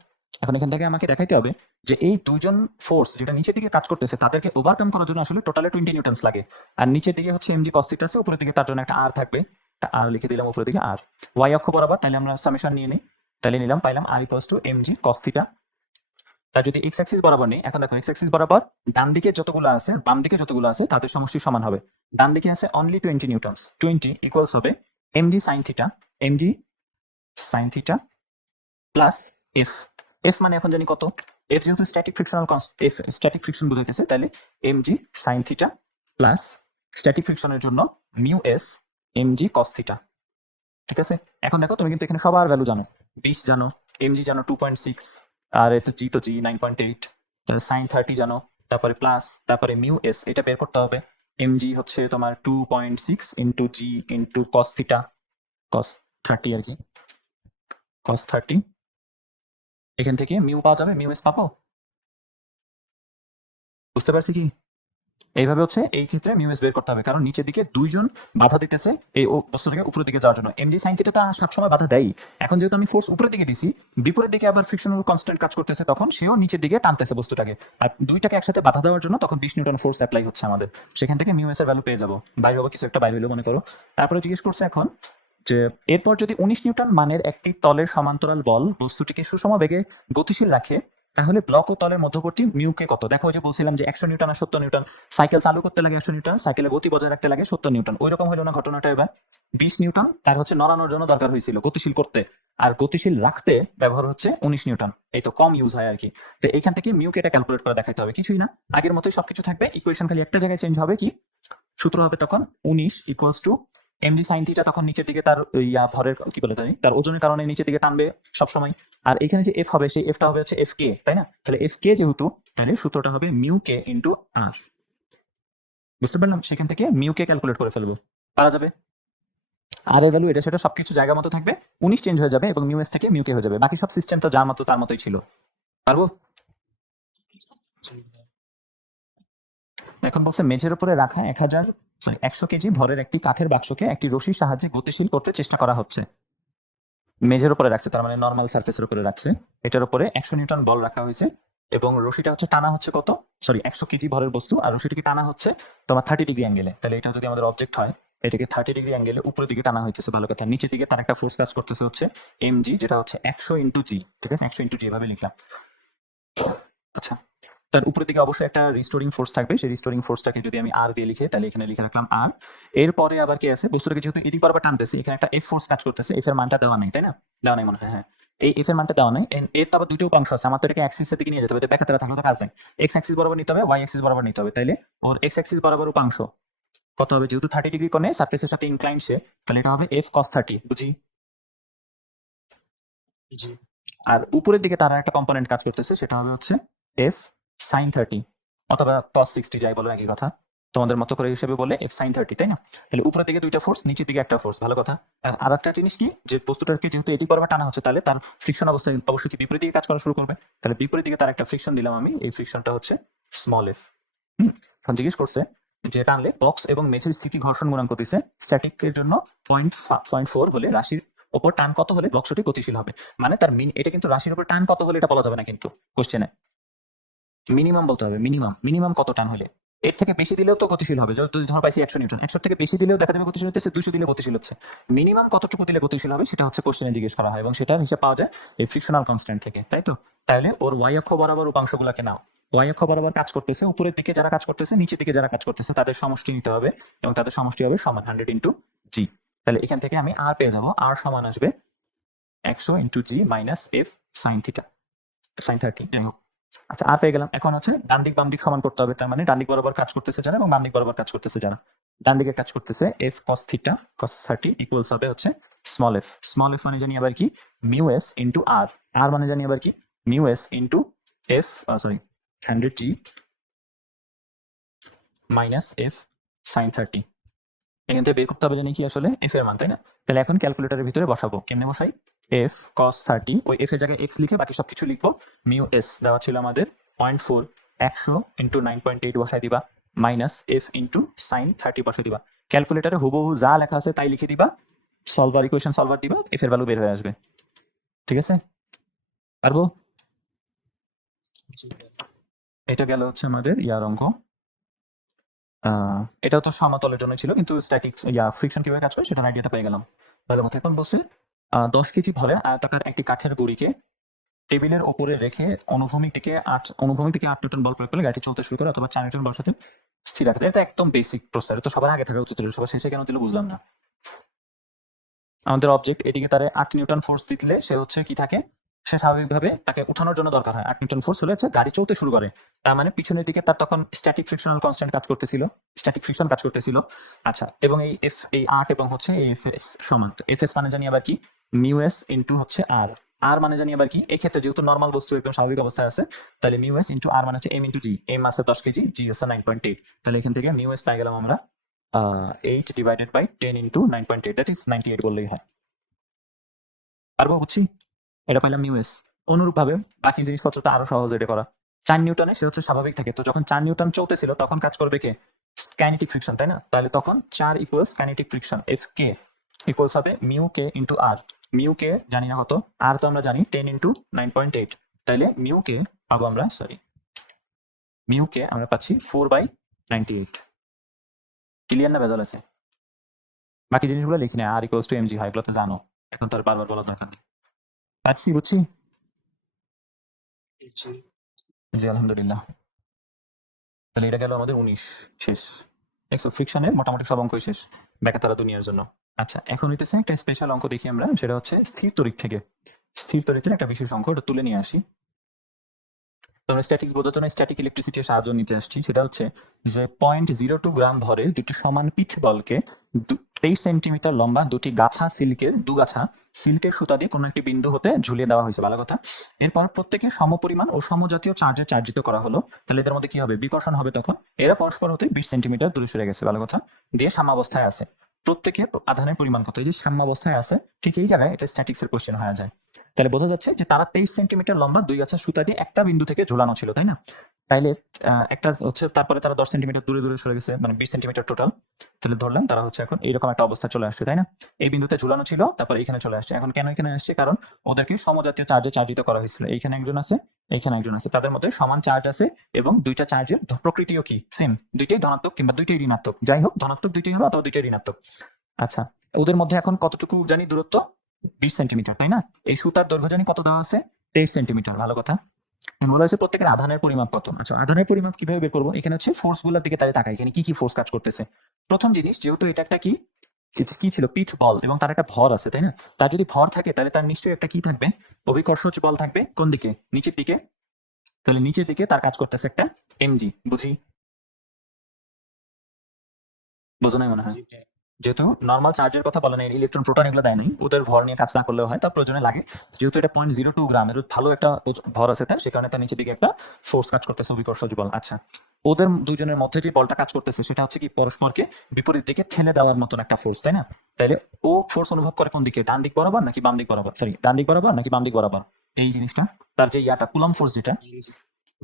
এখন এখান থেকে আমাকে দেখাইতে হবে যে এই দুজন ফোর্স যেটা নিচের দিকে কাজ করতেছে তাদেরকে ওভারকাম করার জন্য আসলে টোটালে 20 নিউটনস লাগে। আর নিচের দিকে হচ্ছে mg cos থিটা আছে, উপরের দিকে তার জন্য একটা আর থাকবে, একটা আর লিখে দিলাম উপরের দিকে আর। ওয়াই অক্ষ বরাবর তাহলে আমরা সামেশন নিয়ে নিই, তাহলে নিলাম, পাইলাম R equals to mg cos theta. তার যদি এক্স অ্যাক্সিস বরাবর নেই, এখন দেখো এক্স অ্যাক্সিস বরাবর ডান দিকে যতগুলো আছে বাম দিকে যতগুলো আছে তাদের সমষ্টি সমান হবে। ডান দিকে আছে অনলি 20 নিউটনস, 20 ইকুয়ালস হবে mg sin theta, mg sin theta plus F. F মানে এখন জানি কত? এফ যেহেতু static frictional F static friction বুঝাইতেছে, তাহলে mg sin theta plus static ফ্রিকশনের জন্য mu S mg cos theta. ঠিক আছে, এখন দেখো তুমি কিন্তু এখানে সবার ভ্যালু জানো, 20 জানো, mg জানো 2.6, আর এটা জি তো জি 9.8, তাহলে sin 30 জানো, তারপরে প্লাস, তারপরে মিউ এস এটা বের করতে হবে। mg হচ্ছে তোমার 2.6 ইন্টু জি ইন্টু cos থিটা, cos 30 আর কি, cos 30। এখান থেকে মিউ পাওয়া যাবে, মিউ এস পাবো। বুঝতে পারছি কি? এইভাবে হচ্ছে এই ক্ষেত্রে মিউ এস বের করতে হবে, কারণ নিচের দিকে দুইজন বাধা দিতেছে এই বস্তুটাকে উপরের দিকে যাওয়ার জন্য। এমজি সাইন থিটা সবসময় বাধা দেয়। এখন যেহেতু আমি ফোর্স উপরের দিকে দিছি, বিপরীত দিকে আবার ফ্রিকশনাল কনস্ট্যান্ট কাজ করতেছে, তখন সেও নিচের দিকে টানতেছে বস্তুটাকে। আর দুইটাকে একসাথে বাধা দেওয়ার জন্য তখন 20 নিউটন ফোর্স অ্যাপ্লাই হচ্ছে আমাদের। সেখান থেকে মিউ এস এর ভ্যালু পেয়ে যাবো, বাইরে হবো কিছু একটা বাইরে হলো মনে করো। তারপরে জিজ্ঞেস করছে এখন যে এরপর যদি 19 নিউটন মানের একটি তলের সমান্তরাল বল বস্তুটিকে সুষম বেগে গতিশীল রাখে, তাহলে ব্লক ও তলের মধ্যবর্তী মিউকে কত? দেখো ওই যে বলছিলাম যে 100 নিউটন আর 70 নিউটন, সাইকেল চালু করতে লাগে 100 নিউটন, সাইকেলের গতি বজায় রাখতে লাগে 70 নিউটন। ওই রকম হলো না ঘটনাটা এবার? 20 নিউটন তার হচ্ছে নড়ানোর জন্য দরকার হয়েছিল গতিশীল করতে, আর গতিশীল রাখতে ব্যবহার হচ্ছে 19 নিউটন। এই তো কম ইউজ হয় আর কি। তো এখান থেকে মিউকে এটা ক্যালকুলেট করে দেখাতে হবে, কিছুই না, আগের মতোই সবকিছু থাকবে, ইকুয়েশন খালি একটা জায়গায় চেঞ্জ হবে। কি সূত্র হবে তখন? 19 equals to MG sine theta, তখন নিচের দিকে তার ভরের কি বলে জানি, তার ওজনের কারণে নিচের দিকে টানবে সবসময়। আর এখানে যে এফ হবে, সেই এফটা হবে হচ্ছে এফ কে, তাই না? তাহলে এফ কে যেহেতু, তাহলে সূত্রটা হবে মিউ কে ইন্টু আর। বুঝতে পারলাম? সেখান থেকে মিউ কে ক্যালকুলেট করে ফেলবো, পারা যাবে। আর এর ভ্যালু এটা সেটা সবকিছু জায়গা মতো থাকবে, 19 চেঞ্জ হয়ে যাবে এবং মিউ এস থেকে মিউ কে হয়ে যাবে, বাকি সব সিস্টেম তো যার মতো তার মতোই ছিল। পারবো? এখন বলছে মেঝের উপরে রাখা 100 কেজি ভরের একটি কাঠের বাক্সকে একটি রশির সাহায্যে গতিশীল করতে চেষ্টা করা হচ্ছে। মেঝের উপরে রাখছে, তার মানে নর্মাল সারফেসের উপরে রাখছে। এটার উপরে 100 নিউটন বল রাখা হয়েছে এবং রশিটা হচ্ছে টানা হচ্ছে কত, সরি 100 কেজি ভরের বস্তু, আর রশিটাকে টানা হচ্ছে তোমার 30 ডিগ্রি অ্যাঙ্গেলে। তাহলে এটা যদি আমাদের অবজেক্ট হয়, এটাকে 30 ডিগ্রি অ্যাঙ্গেলে উপরের দিকে টানা হইতেছে, ভালো কথা। নিচের দিকে তার একটা ফোর্স কাজ করতেছে হচ্ছে এমজি, যেটা হচ্ছে 100 ইন্টু জি, ঠিক আছে? 100 ইন্টু জি এভাবে লিখলাম। আচ্ছা, তার উপরের দিকে অবশ্যই একটা রিস্টোরিং ফোর্স থাকবে, সেই রিস্টোরিং ফোর্সটাকে যদি আমি আর দিয়ে লিখি, তাহলে এখানে লিখে রাখলাম আর। এরপরে আবার কি আছে, বস্তুটাকে যেহেতু এদিক বরাবর টানতেছে, এখানে একটা এফ ফোর্স কাজ করতেছে, এফ এর মানটা দেওয়া নাই, তাই না? দেওয়া নাই মনে হয়, হ্যাঁ। এই এফ এর মানটা দেওয়া নাই। এর তো আবার দুটো উপাংশ আছে, আমার তো এটাকে অ্যাক্সিসের দিকে নিয়ে যেতে হবে, ব্যাকাতে থাকলে তো কাজ নাই। এক্স অ্যাক্সিস বরাবর নিতে হবে, ওয়াই অ্যাক্সিস বরাবর নিতে হবে। তাইলে ওর এক্স অ্যাক্সিস বরাবর উপাংশ কত হবে? যেহেতু 30 ডিগ্রি কোণে সারফেসের সাথে ইনক্লাইন সে, তাহলে এটা হবে এফ কস 30, বুঝি? আর উপরের দিকে তার একটা কম্পোনেন্ট কাজ করতেছে, সেটা হবে হচ্ছে এফ সাইন 30 অথবা cos 60, যাই বলো একই কথা, তোমাদের মতো করে হিসেবে বলে এফ সাইন 30, তাই না? তাহলে উপরের দিকে দুইটা ফোর্স, নিচের দিকে একটা ফোর্স, ভালো কথা। আর একটা জিনিস কি, যে বস্তুটাকে যেহেতু এদিক বরাবর টানা হচ্ছে, তাহলে তার ফ্রিকশন অবস্থায় অবশ্যই কি বিপরীত দিকে কাজ করা শুরু করবে। তাহলে বিপরীত দিকে তার একটা ফ্রিকশন দিলাম আমি, এই ফ্রিকশনটা হচ্ছে স্মল এফ। এখন জিজ্ঞেস করছে যে টানলে বক্স এবং মেঝের স্থিতি ঘর্ষণ গুণাঙ্ক দিছে, স্ট্যাটিকের জন্য 0.4 হলে রাশির ওপর টান কত হলে বক্সটি গতিশীল হবে। মানে তার এটা কিন্তু রাশির উপর টান কত হলে এটা বলা যাবে না, কিন্তু কোশ্চেনে মিনিমাম বলতে হবে। মিনিমাম কত টান হলে, এর থেকে বেশি দিলেও তো গতিশীল হবে। যদি ধর পাইছি 100 নিউটন, 100 থেকে বেশি দিলেও দেখা যাবে গতিশীল হচ্ছে, 200 দিলে গতিশীল হচ্ছে। মিনিমাম কতটুকু দিলে গতিশীল হবে সেটা হচ্ছে কোশ্চেনে জিজ্ঞেস করা হয়, এবং সেটার হিসাব পাওয়া যায় এই ফ্রিকশনাল কনস্ট্যান্ট থেকে, তাই তো? তাহলে ওর ওয়াই অক্ষ বরাবর উপাংশগুলোকে নাও, ওয়াই অক্ষ বরাবর কাজ করতেছে, উপরের দিকে যারা কাজ করতেছে, নিচের দিকে যারা কাজ করতেছে, তাদের সমষ্টি নিতে হবে, এবং তাদের সমষ্টি হবে সমান 100 ইন্টু জি। তাহলে এখান থেকে আমি আর পেয়ে যাবো, আর সমান আসবে 100 into G minus F sine theta, sine 30, যাই হোক। আচ্ছা, আর পেয়ে গেলাম। এখন হচ্ছে ডান দিক বাম দিক সমান করতে হবে, তার মানে ডান দিক বরাবর কাজ করতেছে যারা এবং বাম দিক বরাবর কাজ করতেছে যারা। ডান দিকে কাজ করতেছে F cos theta cos 30 equals হবে হচ্ছে স্মল এফ। স্মল এফ মানে জানি আবার কি, মিউ এস ইন্টু আর। আর মানে জানি আবার কি, mu S into F, sorry 100 জি মাইনাস এফ সাইন 30। এখান থেকে বের করতে হবে জানি কি আসলে এফ এর মান, তাই না? তাহলে এখন ক্যালকুলেটরের ভিতরে বসাবো, কেমনে বসাই? এফ কস 30, ওই এফ এর জায়গায় এক্স লিখে বাকি সবকিছু লিখবো। মিউ এস দেওয়া ছিল আমাদের 0.4, 100 ইন্টু 9.8 বসাই দিবা, মাইনাস এফ ইন্টু সাইন 30 বসাই দিবা। ক্যালকুলেটরে হুবহু যা লেখা আছে তাই লিখে দিবা, সলভার ইকুয়েশন সলভার দিবা, এফ এর ভ্যালু বের হয়ে আসবে। ঠিক আছে? পারবো? এটা গেল হচ্ছে আমাদের ইয়ার অঙ্ক। এটা তো সমতলের জন্য ছিল, কিন্তু স্ট্যাটিক ফ্রিকশন কিভাবে কাজ করে সেটার আইডিয়াটা পেয়ে গেলাম। ভালো মতো। এখন বলছে 10 কেজি ভরে আয়তাকার একটি কাঠের গুঁড়িকে টেবিলের উপরে রেখে অনুভূমিক দিকে 8 নিউটন বল প্রয়োগ করলে গাড়িটি চলতে শুরু করে, অথবা 4 নিউটন বল সাথে স্থির রাখতে। এটা একদম বেসিক প্রশ্ন, এটা তো সবার আগে থাকা উচিত ছিল, সবার শেষে কেন দিল বুঝলাম না। আমাদের অবজেক্ট এদিকে তারে 8 নিউটন ফোর্স দিলে সে হচ্ছে কি থাকে, সে স্বাভাবিকভাবে তাকে উঠানোর জন্য দরকার হয় 8 নিউটন ফোর্স হলে হচ্ছে গাড়ি চলতে শুরু করে। তার মানে পিছনের দিকে তার তখন স্ট্যাটিক ফ্রিকশনাল কনস্ট্যান্ট কাজ করতেছিল, স্ট্যাটিক ফ্রিকশন কাজ করতেছিল। আচ্ছা, এবং এই 8 এবং হচ্ছে এই এফএস সমান, তো এফএস মানে জানি আবার কি, মিউ এস ইনটু হচ্ছে আর। আর মানে জানি আবার কি, এই ক্ষেত্রে যেহেতু নরমাল বস্তু একদম স্বাভাবিক অবস্থায় আছে, তাহলে মিউ এস ইনটু আর মানে হচ্ছে এম ইনটু জি। এম আছে 10 কেজি, জি আছে 9.8। তাহলে এখান থেকে মিউ এস পাই গেলাম আমরা 8 divided by 10 into 9.8, that is 98 বললেই হয়। পারবো? বুঝছি, এটা পাইলাম মিউ এস। অনুরূপ ভাবে বাকি জিনিসপত্রটা আরো সহজ এটা করা। 4 নিউটনে সে হচ্ছে স্বাভাবিক থাকে। তো যখন 4 নিউটন চলতেছিল তখন কাজ করবে কে? কাইনেটিক ফ্রিকশন, তাই না? তাহলে তখন 4 ইকুয়ালস কাইনেটিক ফ্রিকশন এফ কে ইকুয়ালস হবে মিউ কে ইনটু আর। মিউ কে জানি না কত, আর তো আমরা জানি 10 ইনটু 9.8। তাহলে মিউ কে পাবো আমরা, মিউ কে আমরা পাচ্ছি 4/98। ক্লিয়ার না ভেজাল আছে? বাকি জিনিসগুলো লিখি না, আর ইকুয়ালস টু এমজি হয়, এগুলো তো জানো, এখন তো আর বারবার বলার দরকার নেই। পাচ্ছি, বুঝছি। জি আলহামদুলিল্লাহ। তাহলে এটা গেল আমাদের 19 শেষ। দেখছো ফ্রিকশনের মোটামুটি সব অঙ্কই শেষ ব্যাখ্যা দুনিয়ার জন্য। আচ্ছা, এখন হইতেছে একটা স্পেশাল অঙ্ক দেখি আমরা, সেটা হচ্ছে স্থির তড়িৎ থেকে। স্থির তড়িতের একটা বিশেষ অঙ্ক, ওটা তুলে নিয়ে আসি। তোমরা স্ট্যাটিক্স বোঝার জন্য স্ট্যাটিক ইলেকট্রিসিটির সাহায্য নিতে আসছি। সেটা হচ্ছে যে 0.02 গ্রাম ভরের দুটি সমান পিঠ বলকে 23 সেন্টিমিটার লম্বা দুটি গাছা সিল্কের সিল্কের সুতা দিয়ে কোনো একটি বিন্দু হতে ঝুলিয়ে দেওয়া হয়েছে, ভালো কথা। এরপর প্রত্যেকে সমপরিমাণ ও সমজাতীয় চার্জে চার্জিত করা হলো। তাহলে এদের মধ্যে কি হবে? বিকর্ষণ হবে তখন। এরা পরস্পর হতে 20 সেন্টিমিটার দূরে সরে গেছে, ভালো কথা। দিয়ে সাম্যাবস্থায় আছে। প্রত্যেকের আধানের পরিমাণ কত? এই যে সাম্যাবস্থায় আছে, ঠিক এই জায়গায় এটা স্ট্যাটিক্স এর কোশ্চেন হয়ে যায়। তাহলে বোঝা যাচ্ছে যে তারা 23 সেন্টিমিটার লম্বা দুই গাছা সুতা দিয়ে একটা বিন্দু থেকে ঝুলানো ছিল, তাই না? তাইলে একটা হচ্ছে, তারপরে তারা 10 সেন্টিমিটার দূরে দূরে সরে গেছে, মানে 20 সেন্টিমিটার টোটাল। তাহলে ধরলাম তারা হচ্ছে এখন এইরকম একটা অবস্থা চলে আসছে, তাই না? এই বিন্দুতে ঝুলানো ছিল, তারপর এখানে চলে আসছে। এখন কেন এখানে আসছে? কারণ ওদেরকে সমজাতীয় চার্জে চার্জিত করা হয়েছিল। এইখানে একজন আছে, এইখানে একজন আছে, তাদের মধ্যে সমান চার্জ আছে এবং দুইটা চার্জের প্রকৃতিও কি সেম, দুইটাই ধনাত্মক কিংবা দুইটাই ঋণাত্মক। যাই হোক, ধনাত্মক দুইটাই হবে অথবা দুইটাই ঋণাত্মক। আচ্ছা, ওদের মধ্যে এখন কতটুকু জানি দূরত্ব? 20 সেন্টিমিটার, তাই না? এই সুতার দৈর্ঘ্য জানি কত দেওয়া আছে? 23 সেন্টিমিটার, ভালো কথা। বলা হয়েছে প্রত্যেকের আধানের পরিমাপ কত। আচ্ছা, আধানের পরিমাপ কিভাবে বের করবো? এখানে হচ্ছে ফোর্স গুলোর দিকে তাহলে তাকাই, এখানে কি কি ফোর্স কাজ করতেছে। প্রথম জিনিস, যেহেতু এটা একটা কি ছিল, পিঠ বল, এবং তার একটা ভর আছে, তাই না? তার যদি ভর থাকে তাহলে তার নিশ্চয়ই একটা কি থাকবে? অভিকর্ষজ বল থাকবে। কোন দিকে? নিচের দিকে। তাহলে নিচের দিকে তার কাজ করতেছে একটা এমজি, বুঝি? বোঝো নাই মনে হয়? যেহেতু নর্মাল চার্জের কথা বলা নেই, ইলেকট্রন প্রোটন এগুলো দেয় নাই, ওদের ভর নিয়ে কাজ না করলেও হয়, তার প্রয়োজনে লাগে। যেহেতু এটা 0.02 গ্রাম, এর ভালো একটা ভর আছে তার, সে কারণে তার নিচের দিকে একটা ফোর্স কাজ করতেছে, অভিকর্ষজ বল। আচ্ছা, ওদের দুজনের মধ্যে যে বলটা কাজ করতেছে সেটা হচ্ছে কি পরস্পরকে বিপরীত দিকে ঠেলে দেওয়ার মতন একটা ফোর্স, তাই না? তাইলে ও ফোর্স অনুভব করে কোন দিকে? ডান দিক বরাবর নাকি বাম দিক বরাবর? সরি, ডান দিক বরাবর নাকি বাম দিক বরাবর? এই জিনিসটা, তার যে ইয়াটা কুলম্ব ফোর্স, যেটা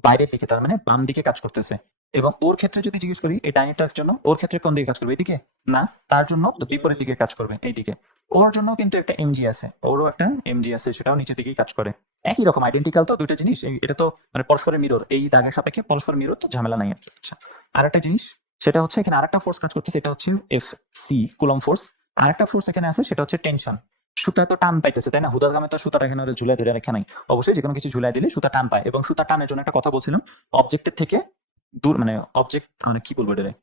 বাইরের দিকে, তার মানে বাম দিকে কাজ করতেছে। এবং ওর ক্ষেত্রে যদি জিজ্ঞেস করি এই ডাইনেটার জন্য, ওর ক্ষেত্রে কোন দিকে কাজ করবে? এদিকে না, তার জন্য তো বিপরীত দিকে কাজ করবে, এইদিকে। ওর জন্য কিন্তু একটা এমজি আছে, ওরও একটা এমজি আছে, সেটাও নিচের দিকেই কাজ করে। একই রকম, আইডেন্টিক্যাল তো দুইটা জিনিস। এটা তো মানে পরস্পরের মিরর, এই দাগের সাপেক্ষে পরস্পর মিরর, তো ঝামেলা নাই আর কি। আচ্ছা, আরেকটা জিনিস, সেটা হচ্ছে এখানে আরেকটা ফোর্স কাজ করতেছে, এটা হচ্ছে এফ সি, কুলম্ব ফোর্স। আরেকটা ফোর্স এখানে আছে, সেটা হচ্ছে টেনশন। সুতা তো টান পাইতেছে, তাই না? হুদারগামে তো সুতাটা এখানে ঝুলাই ধরে রেখা নাই। অবশ্যই যে কোনো কিছু ঝুলাই দিলে সুতা টান পায়, এবং সুতা টানের জন্য একটা কথা বলছিলাম, অবজেক্টের থেকে দূর, মানে অবজেক্ট মানে কি বলবো এটা,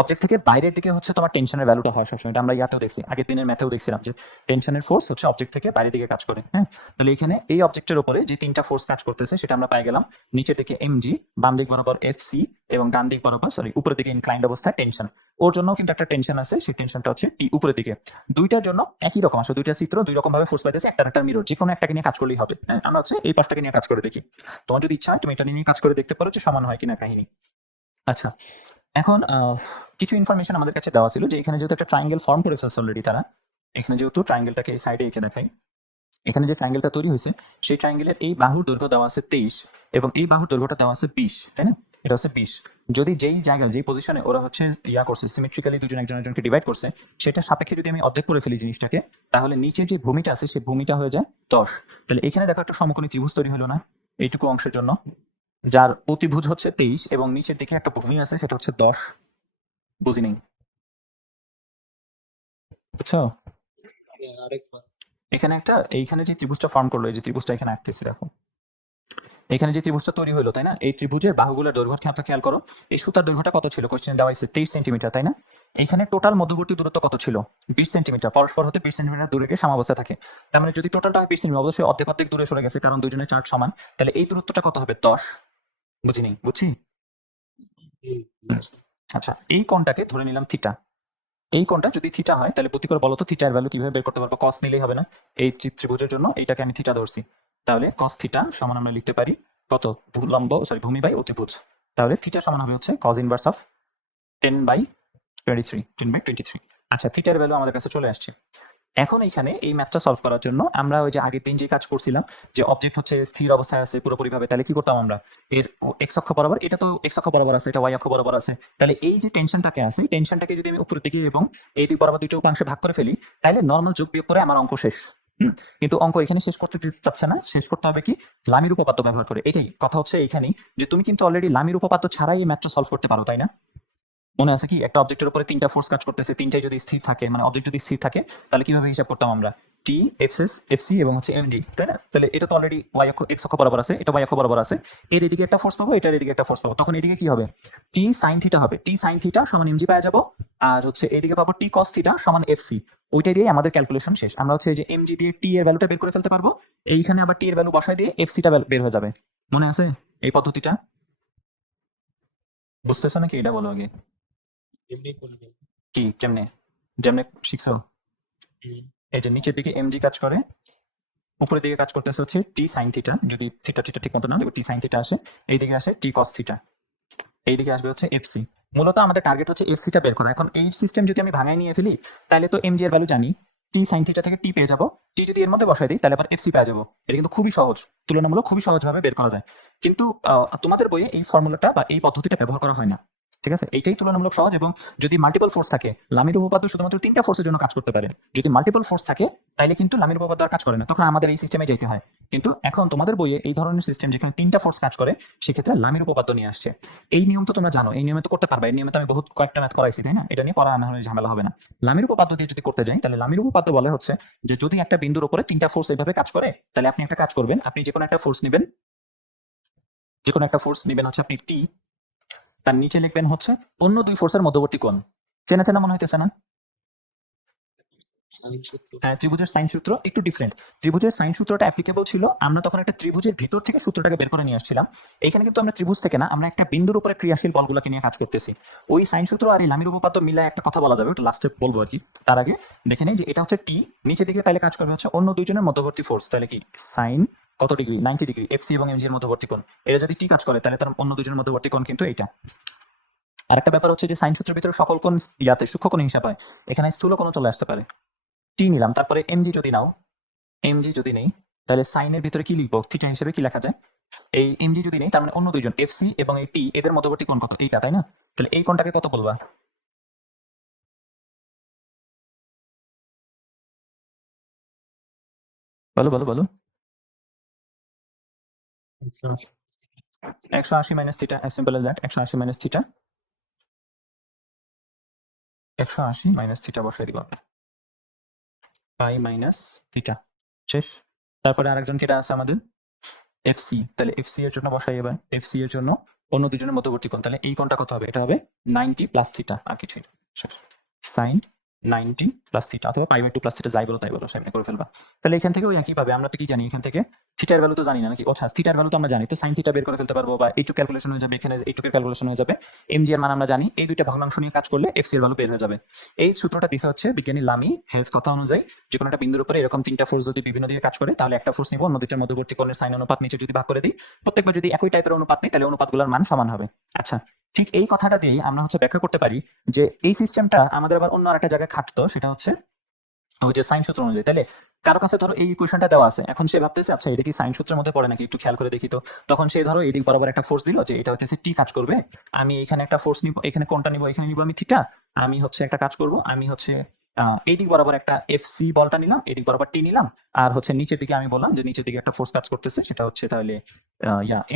অবজেক্ট থেকে বাইরের দিকে হচ্ছে তোমার টেনশনের ভ্যালুটা হয় সবসময়। এটা আমরা ইয়াতেও দেখছি, আগের দিনের ম্যাথেও দেখছিলাম যে টেনশনের ফোর্স হচ্ছে অবজেক্ট থেকে বাইরের দিকে কাজ করে। হ্যাঁ, তাহলে এখানে এই অবজেক্টের উপরে যে তিনটা ফোর্স কাজ করতেছে সেটা আমরা পাই গেলাম। নিচের দিকে এমজি, বাম দিক বরাবর এফ সি, এবং ডান দিক বরাবর উপরের দিকে ইনক্লাইন্ড অবস্থায় টেনশন। ওর জন্য কিন্তু একটা টেনশন আছে, সেই টেনশনটা হচ্ছে টি, উপরের দিকে। দুইটার জন্য একই রকম আসলে, দুইটা চিত্র দুই রকম ভাবে ফোর্স পাইতেছে, একটা মিরর, যে কোনো একটাকে নিয়ে কাজ করলেই হবে। হ্যাঁ, আমরা হচ্ছে এই পাশটাকে নিয়ে কাজ করে দেখি। তোমার যদি ইচ্ছা হয় তুমি এটা নিয়ে কাজ করে দেখতে পারো যে সমান হয় কিনা কাহিনী। আচ্ছা, এখন কিছু ইনফরমেশন আমাদের কাছে দেওয়া ছিল যে এখানে যেহেতু একটা ট্রায়াঙ্গেল ফর্ম করে ফেলছে অলরেডি তারা। এখানে যেহেতু ট্রায়াঙ্গেলটাকে এই সাইডে এঁকে দেখাই, এখানে যে ট্রায়াঙ্গেলটা তৈরি হয়েছে সেই ট্রায়াঙ্গেলের এই বাহুর দৈর্ঘ্য দেওয়া আছে 23 এবং এই বাহুর দৈর্ঘ্যটা দেওয়া আছে 20, তাই না? এটা হচ্ছে 20। যদি যেই জায়গায় যেই পজিশনে ওরা হচ্ছে ইয়া করছে, সিমেট্রিক্যালি দুজন একজনকে ডিভাইড করছে, সেটা সাপেক্ষে যদি আমি অর্ধেক করে ফেলি জিনিসটাকে, তাহলে নিচে যে ভূমিটা আছে সেই ভূমিটা হয়ে যায় 10। তাহলে এখানে দেখো একটা সমকোণী ত্রিভুজ তৈরি হলো না এইটুকু অংশের জন্য, যার অতিভুজ হচ্ছে 23 এবং নিচের দিকে একটা ভূমি আছে সেটা হচ্ছে 10। বুঝি নেই, বুঝছো? এখানে একটা, এইখানে যে ত্রিভুজটা ফর্ম করলো, এই যে ত্রিভুজটা এখানে আঁকতেছি দেখো, এখানে যে ত্রিভুজটা তৈরি হলো, তাই না? এই ত্রিভুজের বাহুগুলোর দৈর্ঘ্য খেয়াল করো। এই সুতার দৈর্ঘ্যটা কত ছিল? কোশ্চেন দেওয়া হয়েছে 23 সেন্টিমিটার, তাই না? এখানে টোটাল মধ্যবর্তী দূরত্ব কত ছিল? 20 সেন্টিমিটার। পরস্পর হতে 20 সেন্টিমিটার দূরে গিয়ে সাম্যাবস্থা থাকে। তার মানে যদি টোটালটা হয় 20 সেন্টিমিটার, অবশ্যই অর্ধেক দূরে সরে গেছে, কারণ দুজনের চার্জ সমান। তাহলে এই দূরত্বটা কত হবে? 10। বুঝি নেই, বুঝছি? আচ্ছা, এই কোণটাকে ধরে নিলাম থিটা। এই কোণটা যদি থিটা হয় তাহলে প্রতি করে বলো তো থিটার ভ্যালু কিভাবে বের করতে পারবো? কস নিলেই হবে না? এই ত্রিভুজের জন্য এইটাকে আমি থিটা ধরছি, তাহলে কস থিটা সমান আমরা লিখতে পারি কত? ভূমি বাই অতিভুজ। তাহলে থিটা সমান হবে হচ্ছে কজ ইনভার্স অফ 10/23। আচ্ছা, থিটার ভ্যালু আমাদের কাছে চলে আসছে। এখন এখানে এই ম্যাথটা সলভ করার জন্য আমরা ওই যে আগের দিন যে কাজ করছিলাম, যে অবজেক্ট হচ্ছে স্থির অবস্থায় আছে পুরোপুরি ভাবে, তাহলে কি করতাম আমরা, এর এক্স অক্ষ বরাবর, এটা তো এক্স অক্ষ বরাবর আছে, এটা ওয়াই অক্ষ বরাবর আছে, তাহলে এই যে টেনশনটাকে আছে, টেনশনটাকে যদি আমি উপরের দিকে এবং এই দিক বরাবর দুটো উপাংশে ভাগ করে ফেলি, তাহলে নর্মাল যোগ বিয়োগ করে আমার অঙ্ক শেষ। কিন্তু অঙ্ক এখানে শেষ করতে দিতে চাচ্ছে না, শেষ করতে হবে কি, লামির উপপাদ্য ব্যবহার করে। এটাই কথা হচ্ছে এইখানেই, যে তুমি কিন্তু অলরেডি লামির উপপাদ্য ছাড়াই এই ম্যাথটা সলভ করতে পারো, তাই না? মনে আছে কি, একটা অবজেক্টের উপরে তিনটা ফোর্স কাজ করতেছে, তিনটাই যদি স্থির থাকে, মানে অবজেক্ট যদি স্থির থাকে, তাহলে কিভাবে হিসাব করতাম আমরা, টি এফএস এফসি এবং হচ্ছে এমডি, তাই না? তাহলে এটা তো অলরেডি ওয়াই অক্ষ এক্স অক্ষ বরাবর আছে, এটা ওয়াই অক্ষ বরাবর আছে, এর এদিকে একটা ফোর্স পাবো, এটার এদিকে একটা ফোর্স পাবো, তখন এদিকে কি হবে, টি সাইন থিটা হবে, টি সাইন থিটা সমান এমজি পাওয়া যাবো, আর হচ্ছে এদিকে পাবো টি কস থিটা সমান এফসি। ওইটা দিয়ে আমাদের ক্যালকুলেশন শেষ। আমরা হচ্ছে এই যে এমজি দিয়ে টি এর ভ্যালুটা বের করে ফেলতে পারবো, এইখানে আবার টি এর ভ্যালু বসায় দিয়ে এফসিটা বের হয়ে যাবে। মনে আছে এই পদ্ধতিটা? বুঝতেছো নাকি, এটা বলো আগে। এমনি করলে কি কেমনে যেমনে শিখছো? এই যে নিচের দিকে এমজি কাজ করে, উপরের দিকে কাজ করতেছে হচ্ছে টি সাইন থিটা, যদি থিটা থিটা ঠিক মতো না দেখো টি সাইন থিটা আসে, এইদিকে আসে টি কস থিটা, এইদিকে আসবে হচ্ছে এফসি। মূলত আমাদের টার্গেট হচ্ছে এফসিটা বের করা। এখন এই সিস্টেম যদি আমি ভাঙায় নিয়ে ফেলি, তাহলে তো এমজি এর ভ্যালু জানি, টি সাইন থিটা থেকে টি পেয়ে যাবো, টি যদি এর মধ্যে বসাই দিই তাহলে আবার এফসি পেয়ে যাবো। এটা কিন্তু খুবই সহজ, তুলনামূলক খুবই সহজভাবে বের করা যায়। কিন্তু তোমাদের বইয়ে এই ফর্মুলাটা বা এই পদ্ধতিটা ব্যবহার করা হয় না, ঠিক আছে? এইটাই তুলনামূলক সহজ। এবং যদি মাল্টিপল ফোর্স থাকে, লামির উপপাদ্য শুধুমাত্র তিনটা ফোর্সের জন্য কাজ করতে পারে। যদি মাল্টিপল ফোর্স থাকে তাহলে কিন্তু লামির উপপাদ্য আর কাজ করে না, তখন আমাদের এই সিস্টেমে যেতে হয়। কিন্তু এখন তোমাদের বইয়ে এই ধরনের সিস্টেম যেখানে তিনটা ফোর্স কাজ করে, সেক্ষেত্রে লামির উপপাদ্য নিয়ে আসছে। এই নিয়ম তো তোমরা জানো, এই নিয়মে তো করতে পারবে, এই নিয়মে তো আমি বহুত কয়েকটা ম্যাথ করাইছি, তাই না? এটা নিয়ে পড়া আমার ঝামেলা হবে না। লামির উপপাদ্য দিয়ে যদি করতে যাই, তাহলে লামির উপপাদ্য বলে হচ্ছে যে যদি একটা বিন্দুর উপরে তিনটা ফোর্স এইভাবে কাজ করে, তাহলে আপনি একটা কাজ করবেন, আপনি যে কোনো একটা ফোর্স নেবেন, যে কোনো একটা ফোর্স নেবেন হচ্ছে আপনি টি, তার নিচে লিখবেন হচ্ছে অন্য দুই ফোর্সের মধ্যবর্তী কোণ। চেনা চেনা মনে হইতেছে না? হ্যাঁ, ত্রিভুজের সাইন সূত্র একটু ডিফারেন্ট। ত্রিভুজের সাইন সূত্রটা অ্যাপ্লিকেবল ছিল, আমরা তখন একটা ত্রিভুজের ভিতর থেকে সূত্রটাকে বের করে নিয়ে আসছিলাম। এইখানে কিন্তু আমরা ত্রিভুজ থেকে না, আমরা একটা বিন্দুর উপরে ক্রিয়াশীল বলগুলোকে নিয়ে কাজ করতেছি। ওই সাইন সূত্র আর এই লামির উপপাদ্য মিলায় একটা কথা বলা যাবে, ওটা লাস্টে বলবো আর কি। তার আগে দেখে নেই যে এটা হচ্ছে টি, নিচে দিকে তাহলে কাজ করবে হচ্ছে অন্য দুইজনের মধ্যবর্তী ফোর্স, তাহলে কি সাইন কত ডিগ্রি, 90 ডিগ্রি, এফসি এবং এমজি এর মধ্যবর্তী কোণ। এটা যদি টি কাজ করে তাহলে তার অন্য দুজনের মধ্যবর্তী কোণ কিন্তু এইটা। আর একটা ব্যাপার হচ্ছে যে সাইন সূত্রের ভিতরে সকল কোণ ইয়াতে সূক্ষ্ম কোণ হিসাব হয়, এখানে স্থূল কোণ চলে আসতে পারে। টি নিলাম, তারপরে এমজি যদি নাও, এমজি যদি নেই তাহলে সাইনের ভিতরে কি লিখবো, থিটা হিসেবে কি লেখা যায়, এই এমজি যদি নেই তার মানে অন্য দুইজন এফসি এবং এই টি এদের মধ্যবর্তী কোণ কত, এইটা, তাই না? তাহলে এই কোণটাকে কত বলবা? বলো বলো বলো। 180 minus theta, as simple as that, 180 minus theta, 180 minus theta বসাই দিব, পাই মাইনাস থিটা, শেষ। তারপরে আরেকজন কেটে আছে আমাদের এফসি, তাহলে এফসি এর জন্য বসাই এবার, এফসি এর জন্য অন্য দুজনের মধ্যবর্তী কোণ, তাহলে এই কোণটা কত হবে, এটা হবে 90 প্লাস থিটা, আর কিছুই না, সাইন 90 প্লাস থিটা, অথবা পাই বাই 2 প্লাস থিটা, যাই বলো তাই বলো, সামনে করে ফেলবা। তাহলে এখান থেকে ওই একইভাবে আমরা তো কি জানি, এখান থেকে থিটার ভ্যালু তো জানি না নাকি, আচ্ছা থিটার ভ্যালু তো আমরা জানি, তো সাইন থিটা বের করে ফেলতে পারবো, বা এইটুকু ক্যালকুলেশন হয়ে যাবে, এখানে এইটুকু ক্যালকুলেশন হয়ে যাবে, এমজি এর মান আমরা জানি, এই দুইটা ভগ্নাংশ নিয়ে কাজ করলে এফসি এর ভ্যালু বের হয়ে যাবে। এই সূত্রটা দিছে হচ্ছে বিজ্ঞানী লামি হেলথ কথা অনুযায়ী, যে কোনো একটা বিন্দুর উপরে এরকম তিনটা ফোর্স যদি বিভিন্ন দিকে কাজ করে, তাহলে একটা ফোর্স নিব, অন্য দুইটার মধ্যবর্তী কোণের সাইন অনুপাত নিচে যদি ভাগ করে দিই, প্রত্যেকবার যদি একই টাইপের অনুপাত নেই, তাহলে অনুপাতগুলোর মান সমান হবে। আচ্ছা, ঠিক এই কথাটা দিয়েই আমরা হচ্ছে ব্যাখ্যা করতে পারি যে এই সিস্টেমটা আমাদের আবার অন্য আরেকটা জায়গায় খাটতো, সেটা হচ্ছে ওই যে সাইন সূত্র অনুযায়ী। তাহলে কারো কাছে ধরো এই ইকুয়েশনটা দেওয়া আছে, এখন সে ভাবতেছে আচ্ছা এটা কি সাইন সূত্রের মধ্যে পড়ে নাকি, একটু খেয়াল করে দেখি তো। তখন সে ধরো এদিক বরাবর একটা ফোর্স দিল, যে এটা হচ্ছে টি কাজ করবে, আমি এখানে একটা ফোর্স নিব, এখানে কোনটা নিব, এখানে নিব আমি থিটা, আমি হচ্ছে একটা কাজ করব, আমি হচ্ছে এইদিক বরাবর একটা এফসি বলটা নিলাম, এদিক বরাবর টি নিলাম, আর হচ্ছে নিচের দিকে আমি বললাম যে নিচের দিকে একটা ফোর্স কাজ করতেছে, সেটা হচ্ছে তাহলে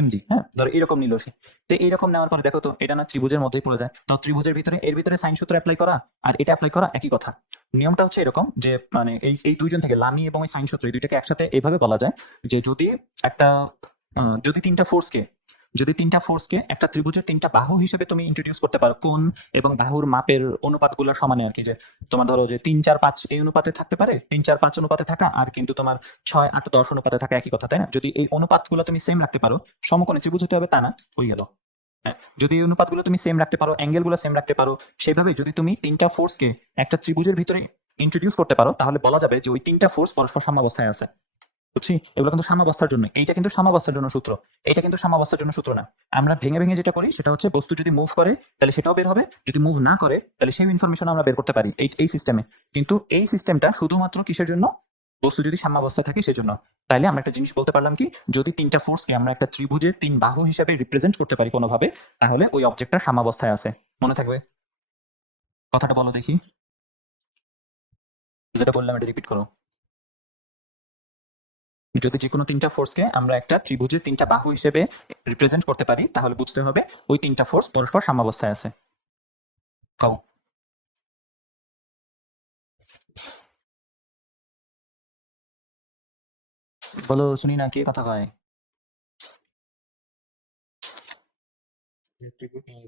এমজি। হ্যাঁ, ধরো এরকম নিল সে। তো এইরকম নেওয়ার পরে দেখো তো এটা না ত্রিভুজের মধ্যেই পড়ে যায়, তো ত্রিভুজের ভিতরে এর ভিতরে সাইন সূত্র অ্যাপ্লাই করা আর এটা অ্যাপ্লাই করা একই কথা। নিয়মটা হচ্ছে এরকম যে মানে এই দুইজন থেকে লামি এবং সাইন সূত্র এই দুইটাকে একসাথে এইভাবে বলা যায় যে যদি একটা যদি তিনটা ফোর্সকে একটা ত্রিভুজের তিনটা বাহু হিসেবে তুমি ইন্ট্রোডিউস করতে পারো, কোণ এবং বাহুর মাপের অনুপাতগুলো সমানে আর কি, যে তোমার ধরো যে 3 4 5 এই অনুপাতে থাকতে পারে, 3 4 5 অনুপাতে থাকা, আর কিন্তু তোমার 6 8 10 অনুপাতে থাকা, একই কথা, তাই না? যদি এই অনুপাতগুলো তুমি সেম রাখতে পারো, সমকোণী ত্রিভুজ হতে হবে তা না, হয়ে গেল। হ্যাঁ, যদি এই অনুপাতগুলো তুমি সেম রাখতে পারো, অ্যাঙ্গেল গুলো সেম রাখতে পারো, সেভাবে যদি তুমি তিনটা ফোর্সকে একটা ত্রিভুজের ভিতরে ইন্ট্রোডিউস করতে পারো, তাহলে বলা যাবে যে ওই তিনটা ফোর্স পরস্পর সাম্যাবস্থায় আছে। বুঝছি? এগুলো কিন্তু সাম্যাবস্থার জন্য। এইটা কিন্তু সাম্যাবস্থার জন্য সূত্র। এইটা কিন্তু সাম্যাবস্থার জন্য সূত্র না। আমরা ভেঙে, ভেঙে যেটা করি সেটা হচ্ছে বস্তু যদি মুভ করে তাহলে সেটাও বের হবে। যদি মুভ না করে তাহলে সেই ইনফরমেশন আমরা বের করতে পারি এই সিস্টেমে। কিন্তু এই সিস্টেমটা শুধুমাত্র কিসের জন্য? বস্তু যদি সাম্যাবস্থায় থাকে সেজন্য। তাইলে আমরা একটা জিনিস বলতে পারলাম কি, যদি ৩ টা ফোর্সকে আমরা একটা ত্রিভুজের ৩ বাহু হিসাবে রিপ্রেজেন্ট করতে পারি কোনোভাবে, তাহলে ওই অবজেক্টটা সাম্যাবস্থায় আছে। মনে থাকবে? কথাটা বলো দেখি। যেটা বললাম এটা রিপিট করো। যদি যেকোনো ৩ টা ফোর্সকে আমরা একটা ত্রিভুজের ৩ টা বাহু হিসেবে রিপ্রেজেন্ট করতে পারি, তাহলে বুঝতে হবে ওই ৩ টা ফোর্স পরস্পর সাম্যাবস্থায় আছে। কও। বলো, শুনি না, কে কথা কয়?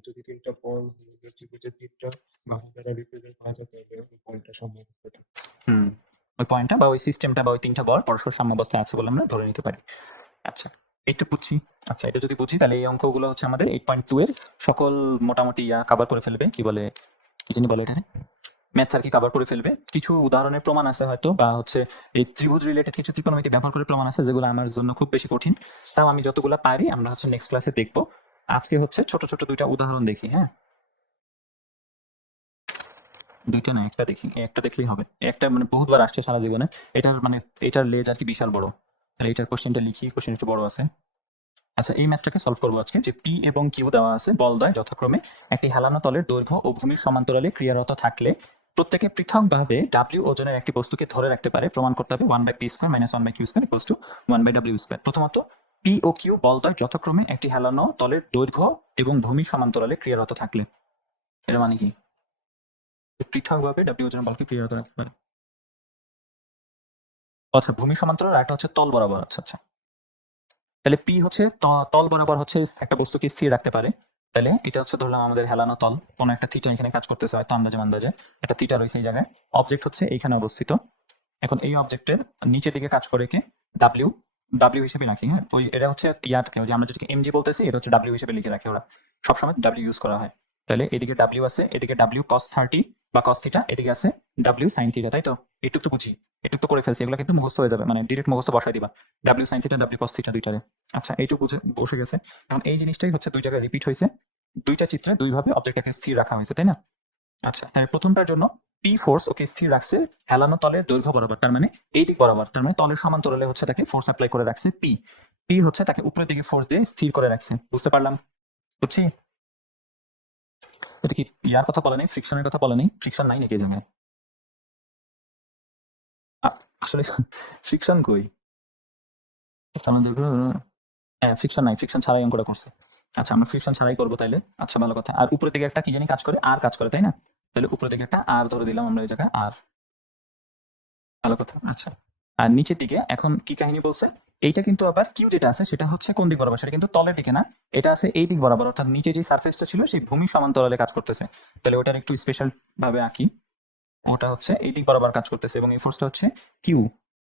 যদি ৩টা বল ত্রিভুজের ৩টা বাহু দ্বারা রিপ্রেজেন্ট করা যায় তাহলে ওই বলটা সাম্যাবস্থায় থাকে। হুম, ওই পয়েন্টটা বা ওই সিস্টেমটা বা ওই ৩ টা বল পরস্পর সাম্যাবস্থায় আছে বলে আমরা ধরে নিতে পারি। আচ্ছা, এইটা বুঝছি। আচ্ছা, এটা যদি বুঝি তাহলে এই অঙ্কগুলো হচ্ছে আমাদের 8.2 এর সকল মোটামুটি কভার করে ফেলবে। কি বলে, কি জানি বলে এটা, ম্যাথ আর কি কভার করে ফেলবে। কিছু উদাহরণের প্রমাণ আছে হয়তো, বা হচ্ছে এই ত্রিভুজ রিলেটেড কিছু ত্রিকোণমিতি ব্যবহার করে প্রমাণ আছে যেগুলো আমার জন্য খুব বেশি কঠিন। তাও আমি যতগুলো পারি আমরা হচ্ছে নেক্সট ক্লাসে দেখবো। আজকে হচ্ছে ছোট ছোট 2টা উদাহরণ দেখি। হ্যাঁ, 2টা না, একটা দেখি। একটা দেখলেই হবে। একটা মানে বহুতবার আসছে সারা জীবনে। এটার মানে এটার লেজ আর কি বিশাল বড়। তাহলে এটার কোশ্চেনটা লিখি, কোশ্চেন একটু বড় আছে। আচ্ছা, এই ম্যাথটাকে সলভ করবো আজকে। যে পি এবং কিউ দেওয়া আছে বলদ্বয় যথাক্রমে একটি হেলানো তলের দৈর্ঘ্য ও ভূমির সমান্তরালে ক্রিয়ারত থাকলে প্রত্যেকে পৃথকভাবে ডাব্লিউ ওজনের একটি বস্তুকে ধরে রাখতে পারে। প্রমাণ করতে হবে 1/p² - 1/q² = 1/w²। প্রথমত, পি ও কিউ বলদ্বয় যথাক্রমে একটি হেলানো তলের দৈর্ঘ্য এবং ভূমির সমান্তরালে ক্রিয়ারত থাকলে, এর মানে কি? পৃথকভাবে ডাব্লিউ ওজনের বলকে ক্রিয়ারত রাখতে পারে। আচ্ছা, ভূমি সমান্তরাল আর একটা হচ্ছে তল বরাবর। আচ্ছা আচ্ছা, তাহলে পি হচ্ছে তল বরাবর হচ্ছে একটা বস্তুকে স্থির রাখতে পারে। তাহলে এটা হচ্ছে ধরলাম আমাদের হেলানো তল, কোনো একটা থিটা এখানে কাজ করতেছে হয়তো আন্দাজে আন্দাজে একটা থিটা রয়েছে এই জায়গায়। অবজেক্ট হচ্ছে এইখানে অবস্থিত। এখন এই অবজেক্টের নিচের দিকে কাজ করে কে? ডাব্লিউ। ডাব্লিউ হিসেবে রাখি। হ্যাঁ, ওই এটা হচ্ছে ইয়াটাকে, ওই যে আমরা যেটাকে এমজি বলতেছি, এটা হচ্ছে ডাব্লিউ হিসেবে লিখে রাখে ওরা। সবসময় ডাব্লিউ ইউজ করা হয়। তাহলে এদিকে ডাব্লিউ আছে, এদিকে ডাব্লিউ কস 30 বা কস থিটা, এদিকে আছে ডাব্লিউ সাইন থিটা, তাই তো? এটুক তো বুঝি, এটুক তো করে ফেলছি। এগুলো কিন্তু মুখস্থ হয়ে যাবে, মানে ডিরেক্ট মুখস্থ বসাই দিবা। W sine theta, W cos theta দুইটারে। আচ্ছা, এইটুকু বুঝে বসে গেছে। এখন এই জিনিসটাই হচ্ছে 2 জায়গায় রিপিট হয়েছে। 2টা চিত্রে 2 ভাবে অবজেক্টটাকে স্থির রাখা হয়েছে, তাই না? আচ্ছা, তাহলে প্রথমটার জন্য পি ফোর্স ওকে স্থির রাখছে হেলানো তলের দৈর্ঘ্য বরাবর, তার মানে এই দিক বরাবর, তার মানে তলের সমান্তরালে হচ্ছে তাকে ফোর্স অ্যাপ্লাই করে রাখছে পি। পি হচ্ছে তাকে উপরের দিকে ফোর্স দিয়ে স্থির করে রাখছে। বুঝতে পারলাম? বুঝছি? এটা কি ইয়ার কথা বলে নেই, ফ্রিকশনের কথা বলে নেই? ফ্রিকশন নাই নাকি এই জায়গায়? আসলে ফ্রিকশন কই? কারণ হ্যাঁ, ফ্রিকশন নাই, ফ্রিকশন ছাড়াই অঙ্কটা করছে। আচ্ছা, আমরা ফ্রিকশন ছাড়াই করবো তাইলে। আচ্ছা, ভালো কথা। আর উপরের দিকে একটা কি জানি কাজ করে, আর কাজ করে, তাই না? তাহলে উপরের দিকে একটা আর ধরে দিলাম আমরা এই জায়গায় আর। ভালো কথা। আচ্ছা, আর নিচের দিকে এখন কি কাহিনী বলছে? এইটা কিন্তু আবার কিউ যেটা আছে সেটা হচ্ছে কোন দিক বরাবর? সেটা কিন্তু তলের দিকে না, এটা আছে এই দিক বরাবর, অর্থাৎ নিচে যে সারফেসটা ছিল সেই ভূমি সমান্তরালে কাজ করতেছে। তাহলে ওটার একটু স্পেশাল ভাবে আঁকি। ওটা হচ্ছে এই দিক বরাবর কাজ করতেছে এবং এই ফোর্সটা হচ্ছে কিউ।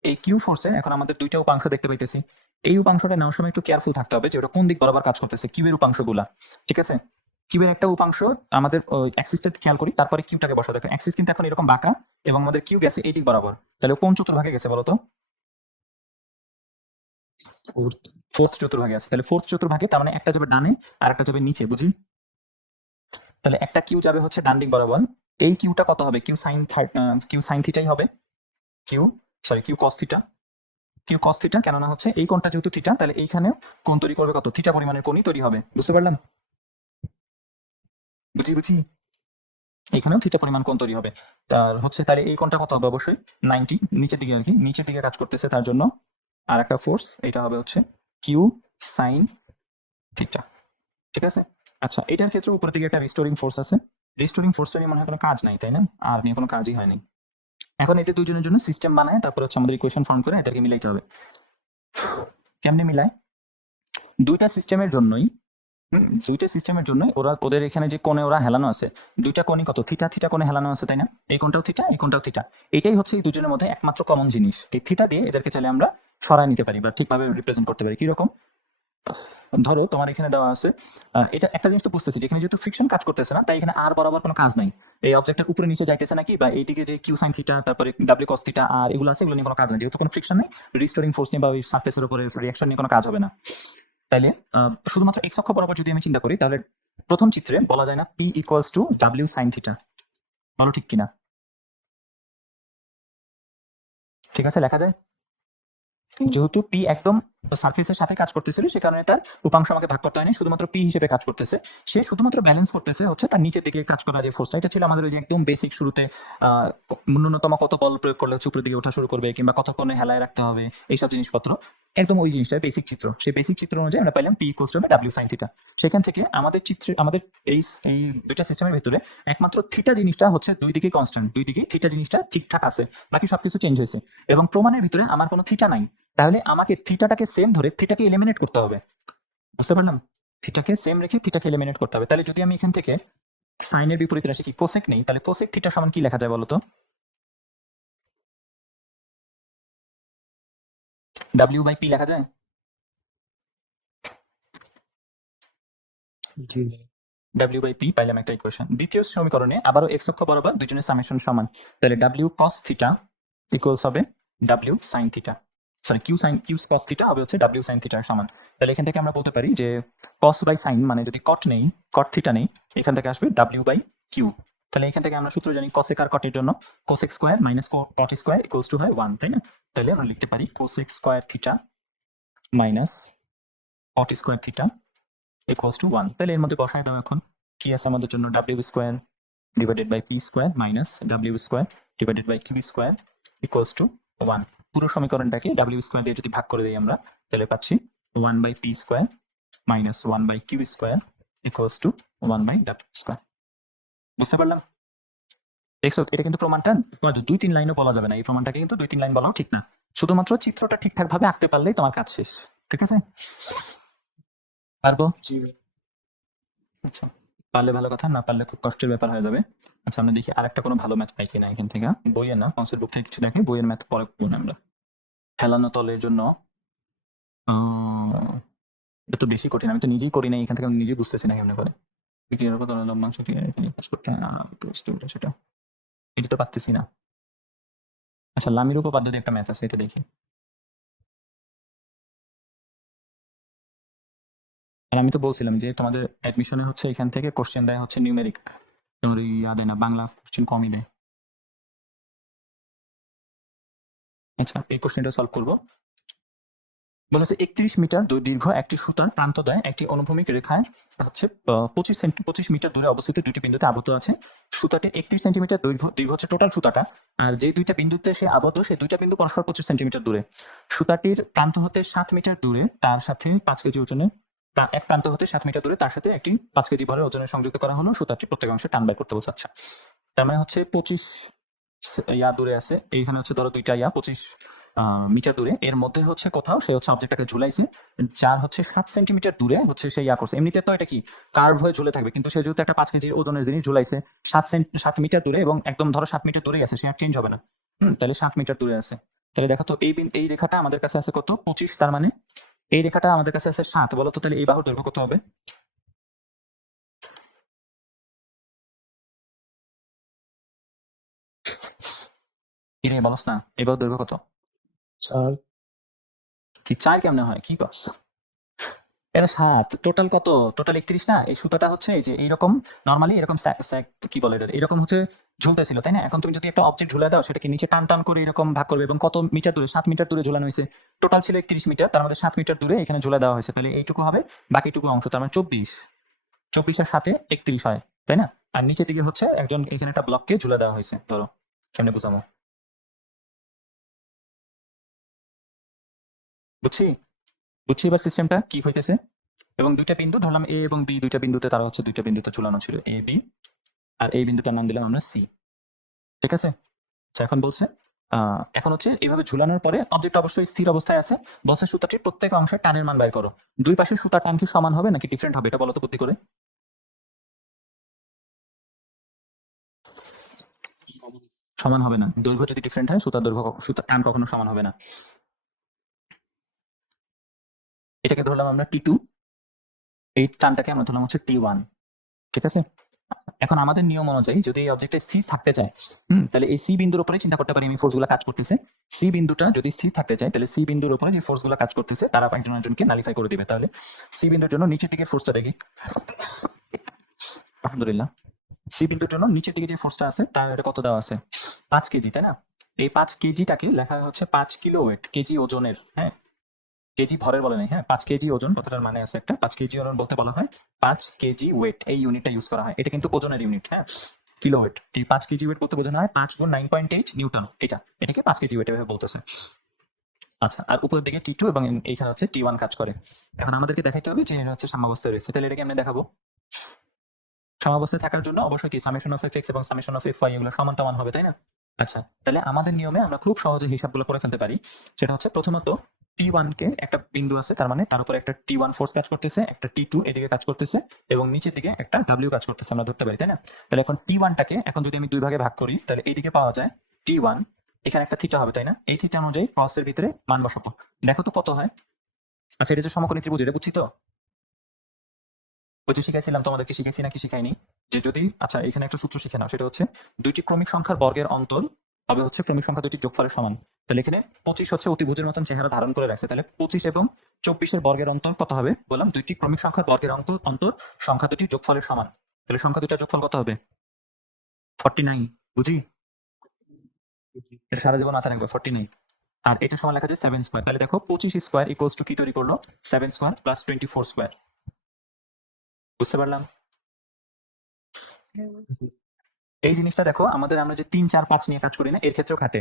এই কিউ ফোর্সে এখন আমাদের 2টা উপাংশ দেখতে পাইতেছি। এই উপাংশটা নেওয়ার সময় একটু কেয়ারফুল থাকতে হবে যে ওটা কোন দিক বরাবর কাজ করতেছে, কিউবের উপাংশগুলা। ঠিক আছে? কিউবের একটা উপাংশ আমাদের অ্যাক্সিসটা খেয়াল করি, তারপরে কিউটাকে বসা। দেখো অ্যাক্সিস কিন্তু এখন এরকম বাঁকা এবং আমাদের কিউ গেছে এই দিক বরাবর। তাহলে কোন চতুর্ভাগে গেছে বলতো? ফোর্থ। ফোর্থ চতুর্ভাগে আছে। তাহলে ফোর্থ চতুর্ভাগে তার মানে একটা যাবে ডানে আর একটা যাবে নিচে, বুঝি? তাহলে একটা কিউ যাবে হচ্ছে ডান দিক বরাবর। এই কিউটা কত হবে? কিউ সাইন থিটাই হবে। Q sorry Q cos theta. Q cos theta, কেননা হচ্ছে এই কোণটা যেহেতু থিটা, তাহলে এইখানেও কোণ তৈরি করবে কত? থিটা পরিমাণের কোণই তৈরি হবে। বুঝতে পারলাম? বুঝি বুঝি, এখানেও থিটা পরিমাণ কোণ তৈরি হবে। তার হচ্ছে তাহলে এই কোণটা কত হবে? অবশ্যই 90, নিচের দিকে আর কি, নিচের দিকে কাজ করতেছে, তার জন্য আর একটা ফোর্স, এটা হবে হচ্ছে কিউ সাইন থিটা। ঠিক আছে? আচ্ছা, এটার ক্ষেত্রে উপরের দিকে একটা রিস্টোরিং ফোর্স আছে। রিস্টোরিং ফোর্স নিয়ে মনে হয় কোনো কাজ নাই, তাই না? আর নিয়ে কোনো কাজই হয়নি। এখন এদের দুজনের জন্য সিস্টেম বানায় তারপর হচ্ছে আমাদের ইকুয়েশন ফর্ম করে এটাকে মিলাইতে হবে। কেমনে মিলায়? দুইটা সিস্টেমের জন্যই দুইটা সিস্টেমের জন্যই ওদের এখানে যে কোণে ওরা হেলানো আছে, দুইটা কোণই কত? থিটা থিটা কোণে হেলানো আছে, তাই না? এই কোণটাও থিটা, এই কোণটাও থিটা। এটাই হচ্ছে এই দুজনের মধ্যে একমাত্র কমন জিনিস। এই থিটা দিয়ে এদেরকে চাইলে আমরা সরায় নিতে পারি বা ঠিকভাবে রিপ্রেজেন্ট করতে পারি। কিরকম? ধরো তোমার এখানে দেওয়া আছে, এটা একটা জিনিস তো বুঝতেছি, যেখানে যেহেতু ফ্রিকশন কাজ করতেছে না, তাই এখানে আর বরাবর কোনো কাজ নাই। এই অবজেক্টের উপরে নিচে যাইতেছে নাকি, বা এইদিকে যে কিউ সাইন থিটা, তারপরে ডাব্লিউ কস থিটা আর এগুলো আছে, এগুলো নিয়ে কোনো কাজ নেই, যেহেতু কোনো ফ্রিকশন নেই। রিস্টোরিং ফোর্স নিয়ে বা ওই সারফেসের উপরে রিয়াকশন নিয়ে কোনো কাজ হবে না। তাইলে শুধুমাত্র এক্স অক্ষ বরাবর যদি আমি চিন্তা করি, তাহলে প্রথম চিত্রে বলা যায় না P equals to W sine theta? বলো ঠিক কিনা? ঠিক আছে, লেখা যায়। যেহেতু পি একদম সারফেসের সাথে কাজ করতেছিল, সে কারণে তার উপাংশ আমাকে ভাগ করতে হয়নি, শুধুমাত্র পি হিসেবে কাজ করতেছে। সে শুধুমাত্র ব্যালেন্স করতেছে হচ্ছে তার নিচের দিকে কাজ করা যে ফোর্সটা, এটা ছিল আমাদের ওই যে একদম বেসিক শুরুতে আহ, ন্যূনতম কত বল প্রয়োগ করলে হচ্ছে উপরের দিকে ওঠা শুরু করবে, কিংবা কতক্ষণে হেলায় রাখতে হবে, এইসব জিনিসপত্র। একদম ওই জিনিসটা বেসিক চিত্র, সেই বেসিক চিত্র অনুযায়ী আমরা পাইলাম P equals to W sine theta. সেখান থেকে আমাদের চিত্রে, আমাদের এই এই দুইটা সিস্টেমের ভিতরে একমাত্র থিটা জিনিসটা হচ্ছে দুই দিকে কনস্ট্যান্ট, দুই দিকে থিটা জিনিসটা ঠিকঠাক আছে, বাকি সবকিছু চেঞ্জ হয়েছে। এবং প্রমাণের ভিতরে আমার কোনো থিটা নাই, তাহলে আমাকে থিটাটাকে সেম ধরে থিটাকে এলিমিনেট করতে হবে। বুঝতে পারলাম? থিটাকে সেম রেখে থিটাকে এলিমিনেট করতে হবে। তাহলে যদি আমি এখান থেকে সাইনের বিপরীত রাশি কি কোসেক নেই, তাহলে কোসেক থিটা সমান কি লেখা যায় বলতো? ডাব্লিউ বাই পি লেখা যায়? জি ডাব্লিউ বাই পি পাইলাম একটা ইকুয়েশন। দ্বিতীয় সমীকরণে আবারও এক্স অক্ষ বরাবর দুইজনের সামেশন সমান, তাহলে ডাব্লিউ কস থিটা ইকুয়ালস হবে W sine theta, sorry Q cos theta হবে হচ্ছে ডাব্লিউ সাইন থিটার সমান। তাহলে এখান থেকে আমরা বলতে পারি যে কস বাই সাইন মানে যদি কট নেই, কট থিটা নেই, এখান থেকে আসবে ডাব্লিউ বাই কিউ। তাহলে এখান থেকে আমরা সূত্র জানি কোসেক আর কটের জন্য cosec square minus cot square equals two হয় 1, তাই না? তাহলে আমরা লিখতে পারি cosec square theta minus cot square theta equals to 1। তাহলে এর মধ্যে বসায় দাও এখন। কি আছে আমাদের জন্য? W square divided by P square minus W square divided by Q square equals to 1। পুরো সমীকরণটাকে ডাব্লিউ স্কোয়ার দিয়ে যদি ভাগ করে দিই আমরা, তাহলে পাচ্ছি 1 by P square minus 1 by Q square equals to 1 by W square. বুঝতে পারলাম? দেখছো, এটা কিন্তু প্রমাণটা 2-3 লাইনও বলা যাবে না, এই প্রমাণটাকে কিন্তু 2-3 লাইন বলাও ঠিক না, শুধুমাত্র চিত্রটা ঠিকঠাক ভাবে আঁকতে পারলেই তোমার কাজ শেষ। ঠিক আছে, পারবো? জি আচ্ছা, পারলে ভালো কথা, না পারলে খুব কষ্টের ব্যাপার হয়ে যাবে। আচ্ছা, আমরা দেখি আরেকটা কোনো ভালো ম্যাথ পাই কিনা এখান থেকে। বইয়ে না, কনসেপ্ট বুক থেকে কিছু দেখে, বইয়ের ম্যাথ পরে করবো না আমরা। হেলানো তলের জন্য এটা তো বেশি কঠিন, আমি তো নিজেই করি না, এখান থেকে আমি নিজেই বুঝতেছি না কেমন করে। বিক্রিয়ার উপর তরল লম্বাংশ কি এখানে কাজ করতে হয়, সেটা এটা তো পারতেছি না। আচ্ছা, লামির উপপাদ্য দিয়ে একটা ম্যাথ আছে, এটা দেখি। আর আমি তো বলছিলাম যে তোমাদের অ্যাডমিশনে হচ্ছে এখান থেকে কোশ্চেন দেয় হচ্ছে নিউমেরিক, তোমার ইয়া দেয় না, বাংলা কোশ্চেন কমই দেয়। আচ্ছা, এই কোশ্চেনটা সলভ করবো। বলেছে 31 মিটার দীর্ঘ একটি সুতার প্রান্তদ্বয় একটি অনুভূমিক রেখায় হচ্ছে 25 মিটার দূরে অবস্থিত দুটি বিন্দুতে আবদ্ধ আছে। সুতাটি 31 সেন্টিমিটার দীর্ঘ হচ্ছে টোটাল সুতাটা, আর যে দুইটা বিন্দুতে সে আবদ্ধ সেই দুইটা বিন্দু পরস্পর 25 সেন্টিমিটার দূরে। সুতাটির প্রান্ত হতে 7 মিটার দূরে তার সাথে 5 কেজি ওজনে, এক প্রান্ত হতে 7 মিটার দূরে তার সাথে একটি 5 কেজি ভরের ওজনের সংযুক্ত করা হলো। সুতাটি প্রত্যেক অংশে টান বের করতে বলছে। আচ্ছা, তার মানে হচ্ছে 25 ইয়া দূরে আছে, এইখানে হচ্ছে ধরো দুইটা ইয়া 25 মিটার দূরে, এর মধ্যে হচ্ছে কোথাও সে হচ্ছে অবজেক্টটাকে ঝুলাইছে, যার হচ্ছে 7 সেন্টিমিটার দূরে হচ্ছে সে ইয়া করছে। এমনিতে তো এটা কি কার্ভ হয়ে ঝুলে থাকবে, কিন্তু সে যেহেতু একটা 5 কেজি ওজনের জিনিস ঝুলাইছে 7 মিটার দূরে, এবং একদম ধরো 7 মিটার দূরেই আছে, সে আর চেঞ্জ হবে না। তাহলে 7 মিটার দূরে আছে। তাহলে দেখো তো এই রেখাটা আমাদের কাছে আছে কত? 25, তার মানে এই রেখাটা আমাদের কাছে আছে 7। বলো তো তাহলে এই বাহুর দৈর্ঘ্য কত হবে? কি রে বলস না, এই বাহুর দৈর্ঘ্য কত? 4 কি 4 কেমনে হয়, কি কস? এটা 7, টোটাল কত? টোটাল 31 না? এই সুতাটা হচ্ছে এই যে এইরকম নরমালি এরকম কি বলে এটা, এরকম হচ্ছে ঝুলতেছিল, তাই না? এখন তুমি যদি একটা অবজেক্ট ঝুলে দাও, সেটাকে নিচে টান টান করে এরকম ভাগ করবে, এবং কত মিটার দূরে? 7 মিটার দূরে ঝুলানো হয়েছে। টোটাল ছিল 31 মিটার, তার মধ্যে 7 মিটার দূরে এখানে ঝুলে দেওয়া হয়েছে, তাহলে এইটুকু হবে বাকিটুকু অংশ, তার মানে 24। 24 এর সাথে 31 হয়, তাই না? আর নিচের দিকে হচ্ছে একজন এখানে একটা ব্লককে ঝুলে দেওয়া হয়েছে। ধরো কেমনে বুঝামো, বুঝছি? বুঝছি এবার সিস্টেমটা কি হইতেছে। এবং দুইটা বিন্দু ধরলাম এ এবং বি, দুইটা বিন্দুতে তারা হচ্ছে দুইটা বিন্দুতে ঝুলানো ছিল, এ বি, আর এই বিন্দুটার নাম দিলাম আমরা সি। ঠিক আছে, আচ্ছা এখন বলছে এখন হচ্ছে এইভাবে ঝুলানোর পরে অবজেক্ট অবশ্যই স্থির অবস্থায় আছে। বলছে সুতাটির প্রত্যেক অংশে টানের মান বের করো। দুই পাশে সুতার টান কি সমান হবে নাকি ডিফারেন্ট হবে, এটা বলো তো বুদ্ধি করে। সমান সমান হবে না, দৈর্ঘ্য যদি ডিফারেন্ট হয় সুতার টান কখনো সমান হবে না। এটাকে ধরলাম আমরা T2, এই টানটাকে আমরা ধরলাম হচ্ছে T1, ঠিক আছে। এখন আমাদের নিয়ম অনুযায়ী যদি এই অবজেক্টটা স্থির থাকতে চায়, তাহলে এই সি বিন্দুর উপরে চিন্তা করতে পারি আমি ফোর্সগুলো কাজ করতেছে। সি বিন্দুটা যদি স্থির থাকতে চায় তাহলে সি বিন্দুর উপরে যে ফোর্সগুলো কাজ করতেছে তারা একজন একজনকে নালিফাই করে দিবে। তাহলে সি বিন্দুর জন্য নিচের দিকে ফোর্সটা দেখি, আলহামদুলিল্লাহ। সি বিন্দুর জন্য নিচের দিকে যে ফোর্সটা আছে তার এটা কত দেওয়া আছে, 5 কেজি, তাই না। এই 5 কেজিটাকে লেখা হচ্ছে 5 কিলো ওয়েট, কেজি ওজনের, হ্যাঁ, কেজি ভরের বলে নাই, হ্যাঁ, 5 কেজি ওজন কথাটার মানে আছে একটা, 5 কেজি ওজন বলতে বলা হয় 5 কেজি ওয়েট, এই ইউনিটটা ইউজ করা হয়। এটা কিন্তু ওজনের ইউনিট, হ্যাঁ, কিলো ওয়েট। এই 5 কেজি ওয়েট বলতে বোঝানো হয় 5 গুণ 9.8 নিউটন, এটাকে 5 কেজি ওয়েট এভাবে বলতেছে। আচ্ছা, আর উপরের দিকে T2 এবং এইখানে হচ্ছে T1 কাজ করে। এখন আমাদেরকে দেখাইতে হবে যে এটা হচ্ছে সাম্যাবস্থায় রয়েছে, তাহলে এটাকে আমরা দেখাবো। সাম্যাবস্থায় থাকার জন্য অবশ্যই কি সামেশন অফ এক্স এবং সামেশন অফ ফy এগুলো সমান সমান হবে, তাই না। আচ্ছা, তাহলে আমাদের নিয়মে আমরা খুব সহজে হিসাবগুলো করে ফেলতে পারি। সেটা হচ্ছে প্রথমত T1 কে একটা বিন্দু আছে, তার মানে তার উপরে একটা T1 ফোর্স কাজ করতেছে, একটা T2 এদিকে কাজ করতেছে এবং নিচের দিকে একটা W কাজ করতেছে, আমরা ধরতে পারি, তাই না। তাহলে এখন T1টাকে এখন যদি আমি দুই ভাগে ভাগ করি তাহলে এইদিকে পাওয়া যায় T1, এখানে একটা থিটা হবে, তাই না। এই থিটা অনুযায়ী ক্রসের ভিতরে মান বসাবো, দেখো তো কত হয়। আচ্ছা, এটা যে সমকোণী ত্রিভুজ, এটা বুঝছি তো। ওই যে শিখাইছিলাম তোমাদেরকে, শিখাইছি নাকি শিখাইনি, যে যদি, আচ্ছা এখানে একটা সূত্র শিখে নাও, সেটা হচ্ছে দুইটি ক্রমিক সংখ্যার বর্গের অন্তর হবে হচ্ছে ক্রমিক সংখ্যা দুইটি যোগফলের সমান। তাহলে এখানে 25 হচ্ছে অতিভুজের মতন চেহারা ধারণ করে রাখছে, তাহলে 25 এবং 24-এর বর্গের অন্তর কত হবে বললাম, দুইটি ক্রমিক সংখ্যার বর্গের অন্তর সংখ্যা দুটি যোগফলের সমান। তাহলে সংখ্যা দুটার যোগফল কত হবে, 49, বুঝি। এটা সারা জীবন মাথায় রাখবে, 49। আর এটা সমান লেখা যায় 7 স্কয়ার। তাহলে দেখো 25 স্কয়ার ইকুয়ালস টু কি তৈরি করলো, 7 স্কয়ার প্লাস 24 স্কয়ার। বুঝতে পারলাম। এই জিনিসটা দেখো আমাদের, আমরা যে 3, 4, 5 নিয়ে কাজ করি না, এর ক্ষেত্রেও খাটে।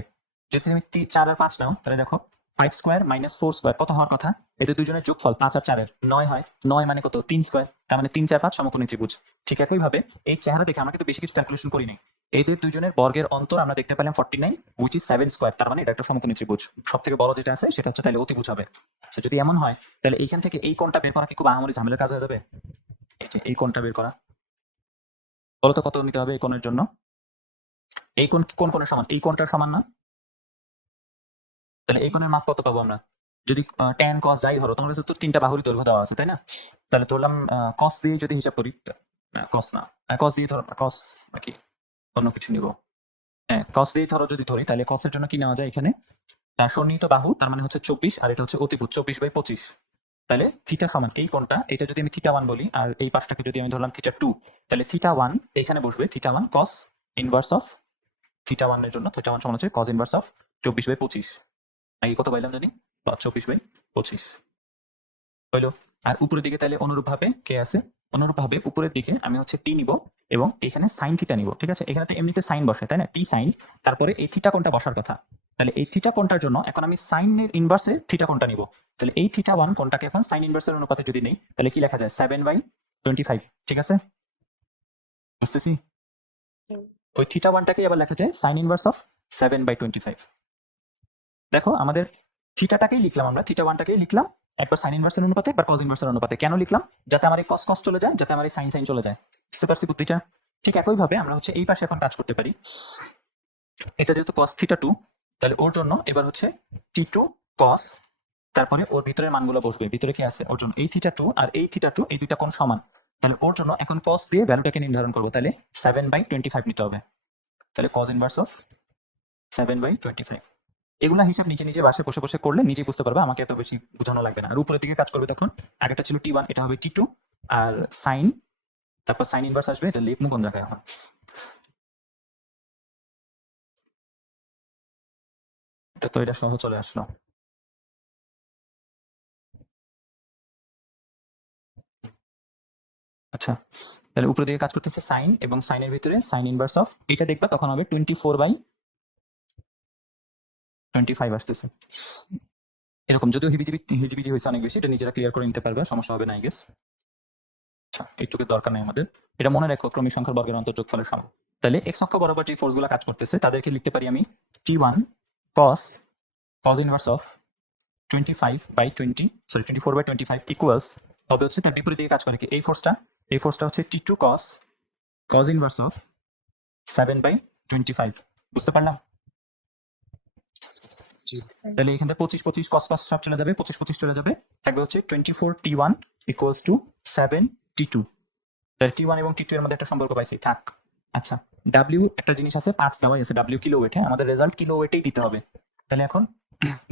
যদি তুমি 4 আর 5 নাও তাহলে দেখো 5 স্কয়ার মাইনাস 4 স্কয়ার কত হওয়ার কথা, এটা দুজনের যোগফল 5 আর 4 এর 9 হয়। 9 মানে কত, 3 স্কয়ার, তার মানে 3, 4, 5 সমকোণী ত্রিভুজ। ঠিক একই ভাবে এই চেহারা দেখে আমরা কিন্তু বেশি কিছু ক্যালকুলেশন করি নাই, এদের দুজনের বর্গের অন্তর আমরা দেখতে পেলাম 49, হুইচ ইজ 7 স্কয়ার, তার মানে এটা একটা সমকোণী ত্রিভুজ। সবথেকে বড় যেটা আছে সেটা হচ্ছে তাহলে অতিভুজ হবে। আচ্ছা, যদি এমন হয় তাহলে এইখান থেকে এই কোণটা বের করা কি খুব আহামরি ঝামেলার কাজ হয়ে যাবে। এই যে এই কোণটা বের করা, বলো তো কত নিতে হবে এই কোণের জন্য। এই কোণ কোন কোণের সমান, এই কোণটার সমান না। তাহলে এই কোণের মাপ কত পাবো আমরা, যদি tan cos যাই ধরো, তোমার কাছে তো 3টা বাহুরই দৈর্ঘ্য দেওয়া আছে, তাই না। তাহলে ধরলাম cos দিয়ে যদি হিসাব করি, cos না, cos দিয়ে ধরো, cos নাকি অন্য কিছু নিব, হ্যাঁ cos দিয়ে ধরো যদি ধরি, তাহলে cos এর জন্য কি নেওয়া যায় এখানে, সন্নিহিত বাহু, তার মানে হচ্ছে 24 আর এটা হচ্ছে অতিভুজ 24/25। তাহলে থিটা সমান এই কোণটা, এটা যদি আমি θ1 বলি আর এই পাশটাকে যদি আমি ধরলাম θ2, তাহলে θ1 এখানে বসবে, θ1 cos ইনভার্স অফ θ1 এর জন্য θ1 সমান হচ্ছে cos ইনভার্স অফ 24/25, নাকি কত পাইলাম জানি, 24/25 হইলো। আর উপরের দিকে তাহলে অনুরূপভাবে কে আছে, অনুরূপভাবে উপরের দিকে আমি হচ্ছে টি নিব এবং এখানে সাইন থিটা নিব, ঠিক আছে। এখানে তো এমনিতে সাইন বসে, তাই না, টি সাইন, তারপরে এই থিটা কোণটা বসার কথা। তাহলে এই থিটা কোণটার জন্য এখন আমি সাইনের ইনভার্সে থিটা কোণটা নিব। তাহলে এই θ1 কোণটাকে এখন সাইন ইনভার্সের অনুপাতে যদি নেই তাহলে কি লেখা যায়, 7/25, ঠিক আছে, বুঝতেছি। ওই θ1টাকে আবার লেখা যায় সাইন ইনভার্স অফ 7/25। দেখো আমাদের থিটাটাকেই লিখলাম, আমরা θ1টাকেই লিখলাম একবার সাইন ইনভার্সের অনুপাতে, একবার কজ ইনভার্সের অনুপাতে। কেন লিখলাম, যাতে আমার এই কস চলে যায়, যাতে আমার এই সাইন চলে যায়। বুঝতে পারছি বুদ্ধিটা। ঠিক একই ভাবে আমরা হচ্ছে এই পাশে এখন কাজ করতে পারি। এটা যেহেতু cos θ2, তাহলে ওর জন্য এবার হচ্ছে T2 cos, তারপরে ওর ভিতরের মানগুলো বসবে, ভিতরে কি আছে ওর জন্য এই θ2 আর এই θ2, এই দুইটা কোণ সমান। তাহলে ওর জন্য এখন cos দিয়ে ভ্যালুটাকে নির্ধারণ করবো, তাহলে 7/25 নিতে হবে। তাহলে cos ইনভার্স অফ 7/25, এগুলা হিসাব নিজে নিজে বাসায় বসে বসে করলে নিজেই বুঝতে পারবে, আমাকে এত বেশি বোঝানো লাগবে না। আর উপরের দিকে কাজ করবে তখন, আগেটা ছিল T1, এটা হবে T2, আর সাইন, তারপর সাইন ইনভার্স আসবে, এটা লিখবো কোন জায়গায় এখন, এটা তো এটা সহ চলে আসলো। আচ্ছা, তাহলে উপরের দিকে কাজ করতেছে সাইন, এবং সাইনের ভিতরে সাইন ইনভার্স অফ, এটা দেখবা তখন হবে 24/25 আসতেছে এরকম। যদিও হিজিবিজি হয়েছে অনেক বেশি, এটা নিজেরা ক্লিয়ার করে নিতে পারবে, সমস্যা হবে না আই গেস। আচ্ছা, এইটুকুর দরকার নেই আমাদের, এটা মনে রাখো ক্রমিক সংখ্যার বর্গের অন্তর্যোগফলের সমান। তাহলে এক্স অক্ষ বরাবর যে ফোর্স গুলো কাজ করতেছে তাদেরকে লিখতে পারি আমি T1 cos inverse of 24/25 equals হবে হচ্ছে তার বিপরীত দিকে কাজ করে কি, এই ফোর্সটা হচ্ছে T2 cos ইনভার্স অফ 7/25। বুঝতে পারলাম। জি তাহলে এখান থেকে 25 25 cos cos সব চলে যাবে, 25 25 চলে যাবে, থাকবে হচ্ছে 24 t1 ইকুয়ালস টু 7 t2। তাহলে t1 এবং t2 এর মধ্যে একটা সম্পর্ক পাইছি, থাক। আচ্ছা, w একটা জিনিস আছে, 5 দেওয়াই আছে, w কিলো ওয়েট, হ্যাঁ আমাদের রেজাল্ট কিলো ওয়েটেই দিতে হবে। তাহলে এখন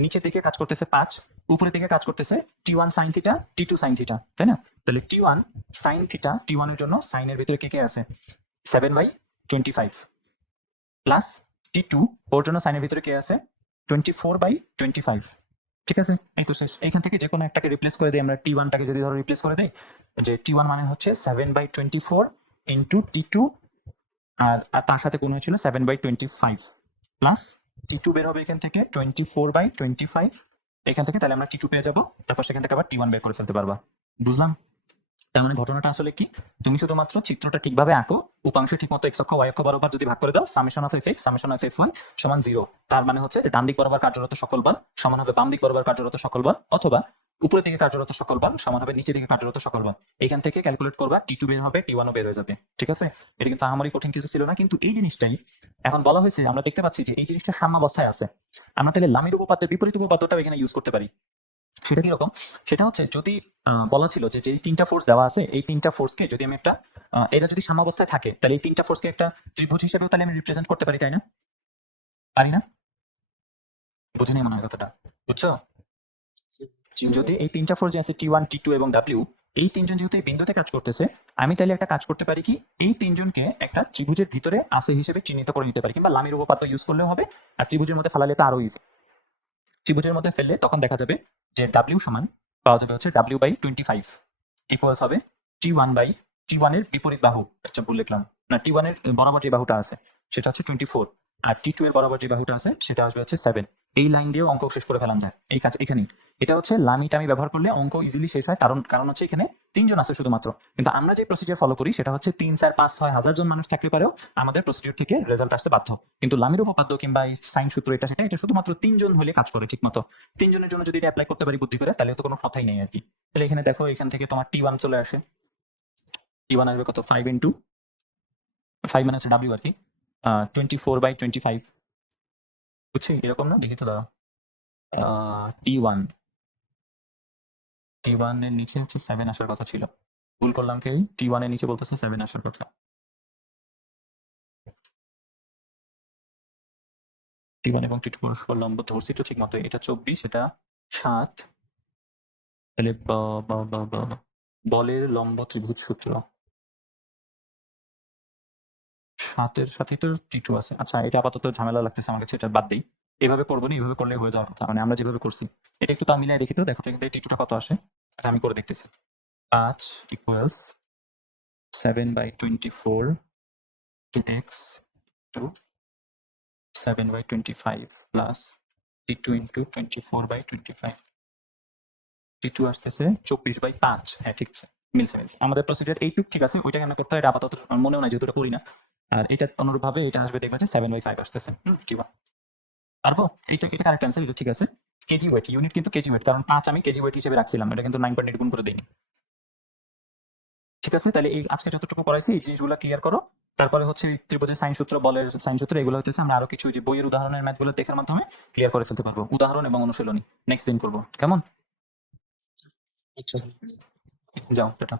নিচের দিকে কাজ করতেছে 5, উপরের দিকে কাজ করতেছে t1 sin theta t2 sin theta, তাই না? তাহলে t1 sin থিটা, t1 এর জন্য sin এর ভিতরে কে আছে 7/25 প্লাস t2 ওর জন্য sin এর ভিতরে কে আছে 24/25। ঠিক আছে, এই তো শেষ। এইখান থেকে যে কোনো একটাকে রিপ্লেস করে দিই আমরা, t1 টাকে যদি ধরো রিপ্লেস করে দেই, যে t1 মানে হচ্ছে 7/24 ইন্টু t2, আর তার সাথে কোন হয়েছিল 7/25 প্লাস t2 বের হবে এখান থেকে 24/25 এখান থেকে, তাহলে আমরা t2 পেয়ে যাবো, তারপর সেখান থেকে আবার t1 বের করে ফেলতে পারবা। বুঝলাম? তার মানে ঘটনাটা আসলে কি, তুমি শুধুমাত্র চিত্রটা ঠিকভাবে আঁকো, উপাংশ ঠিকমতো x অক্ষ y অক্ষ বরাবর যদি ভাগ করে দাও, summation of fx summation of fy সমান 0, তার মানে হচ্ছে যে ডান দিক বরাবর কার্যরত সকল বল সমান হবে বাম দিক বরাবর কার্যরত সকল বল, অথবা উপরের দিকে কার্যরত সকল বল সমান হবে নিচের দিকে কার্যরত সকল বল। এখান থেকে ক্যালকুলেট করবা, t2 বের হবে, t1 ও বের হয়ে যাবে। ঠিক আছে, এটা কিন্তু আমারই কঠিন কিছু ছিল না, কিন্তু এই জিনিসটাই এখন বলা হয়েছে, আমরা দেখতে পাচ্ছি যে এই জিনিসটা সাম্যাবস্থায় আছে। আমরা তাহলে লামির উপপাদ্যের বিপরীত উপপাদ্যটাও এখানে ইউজ করতে পারি। সেটা কিরকম, সেটা হচ্ছে যদি বলা ছিল যে যেই তিনটা ফোর্স দেওয়া আছে, এই তিনটা ফোর্সকে যদি আমি একটা এটা যদি সাম্যাবস্থায় থাকে, তাহলে এই তিনটা ফোর্সকে একটা ত্রিভুজ হিসেবেও তাহলে আমি রিপ্রেজেন্ট করতে পারি, তাই না? পারি না? বুঝে নেই মনে হয় কথাটা, বুঝছো? যদি এই তিনটা ফোর্স যে আছে t1 t2 এবং w, এই তিনজন যেহেতু এই বিন্দুতে কাজ করতেছে, আমি তাহলে একটা কাজ করতে পারি কি, এই তিনজনকে একটা ত্রিভুজের ভিতরে আছে হিসেবে চিহ্নিত করে নিতে পারি, কিংবা লামির উপপাদ্য ইউজ করলেও হবে, আর ত্রিভুজের মধ্যে ফেলালে তো আরো ইজি। ত্রিভুজের মধ্যে ফেললে তখন দেখা যাবে যে w সমান পাওয়া যাবে হচ্ছে w/25 ইকুয়ালস হবে t1 এর বিপরীত বাহু, আচ্ছা ভুল লিখলাম, না t1 এর বরাবর যে বাহুটা আছে সেটা হচ্ছে 24, আর t2 এর বরাবর যে বাহুটা আছে সেটা আসবে হচ্ছে 7। এই লাইন দিয়ে অঙ্ক শেষ করে ফেলান যায় এই কাজ এখানেই। এটা হচ্ছে লামি টামি ব্যবহার করলে অঙ্ক ইজিলি শেষ হয়, কারণ হচ্ছে এখানে তিনজন আছে শুধুমাত্র, কিন্তু আমরা যে প্রসিডিউর ফলো করি সেটা হচ্ছে 3 4 5 6 হাজার জন মানুষ থাকলে পারেও আমাদের প্রসিডিউর থেকে রেজাল্ট আসতে বাধ্য। কিন্তু লামির উপপাদ্য কিংবা এই সাইন সূত্র এটা শুধুমাত্র তিনজন হলে কাজ করে ঠিক মতো। তিনজনের জন্য যদি এটা অ্যাপ্লাই করতে পারি বুদ্ধি করে, তাহলে তো কোনো কথাই নেই আর কি। তাহলে এখানে দেখো, এখান থেকে তোমার t1 চলে আসে, t1 আসবে কত 5 ইন্টু 5 মানে হচ্ছে w আর কি, 24/25, বুঝছি এরকম না? দেখি তো দাও, t1 এর নিচে হচ্ছে 7 আসার কথা ছিল, ভুল করলাম কি, t1 এর নিচে বলতেছে 7 আসার কথা। t1 এবং t2 পরস্পর লম্ব ধরছি তো ঠিক মতো, এটা 24 এটা 7, তাহলে বলের লম্ব ত্রিভুজ সূত্র 7 এর সাথেই তো t2 আছে। আচ্ছা, এটা আপাতত ঝামেলা লাগতেছে আমার কাছে, এটা বাদ দিই, এভাবে করবো না, এইভাবে করলে হয়ে যাওয়ার কথা, মানে আমরা যেভাবে করছি এটা একটু তা মিলাই দেখি তো। দেখো তো এখান থেকে t2টা কত আসে, এটা আমি করে দেখতেছি। 5 equals 7/24 x to 7/25 plus t2 into 24/25, t2 আসতেছে 24/5। হ্যাঁ ঠিক আছে, মিলছে। আমাদের প্রসিডিউর এইটুক ঠিক আছে, ওইটা কেন করতে হয় এটা আপাতত আমার মনেও নাই, যেহেতু এটা করি না। আর এটা অনুরূপ ভাবে এটা আসবে, দেখবে যে 7/5 আসতেছে। কি বা পারবো, এটা কারেক্ট অ্যান্সার, এটা ঠিক আছে। কেজি ওয়েট, ইউনিট কিন্তু কেজি ওয়েট, কারণ 5 আমি কেজি ওয়েট হিসেবে রাখছিলাম, এটা কিন্তু 9.8 গুণ করে দিইনি। ঠিক আছে, তাহলে এই আজকে যতটুকু পড়াইছি এই জিনিসগুলো ক্লিয়ার করো। তারপরে হচ্ছে ত্রিভুজের সাইন সূত্র, বলের সাইন সূত্র, এগুলো হচ্ছে আমরা আরো কিছু যে বইয়ের উদাহরণের ম্যাথগুলো দেখার মাধ্যমে ক্লিয়ার করে ফেলতে পারবো। উদাহরণ এবং অনুশীলনী নেক্সট দিন করবো, কেমন? আচ্ছা যাও, টাটা।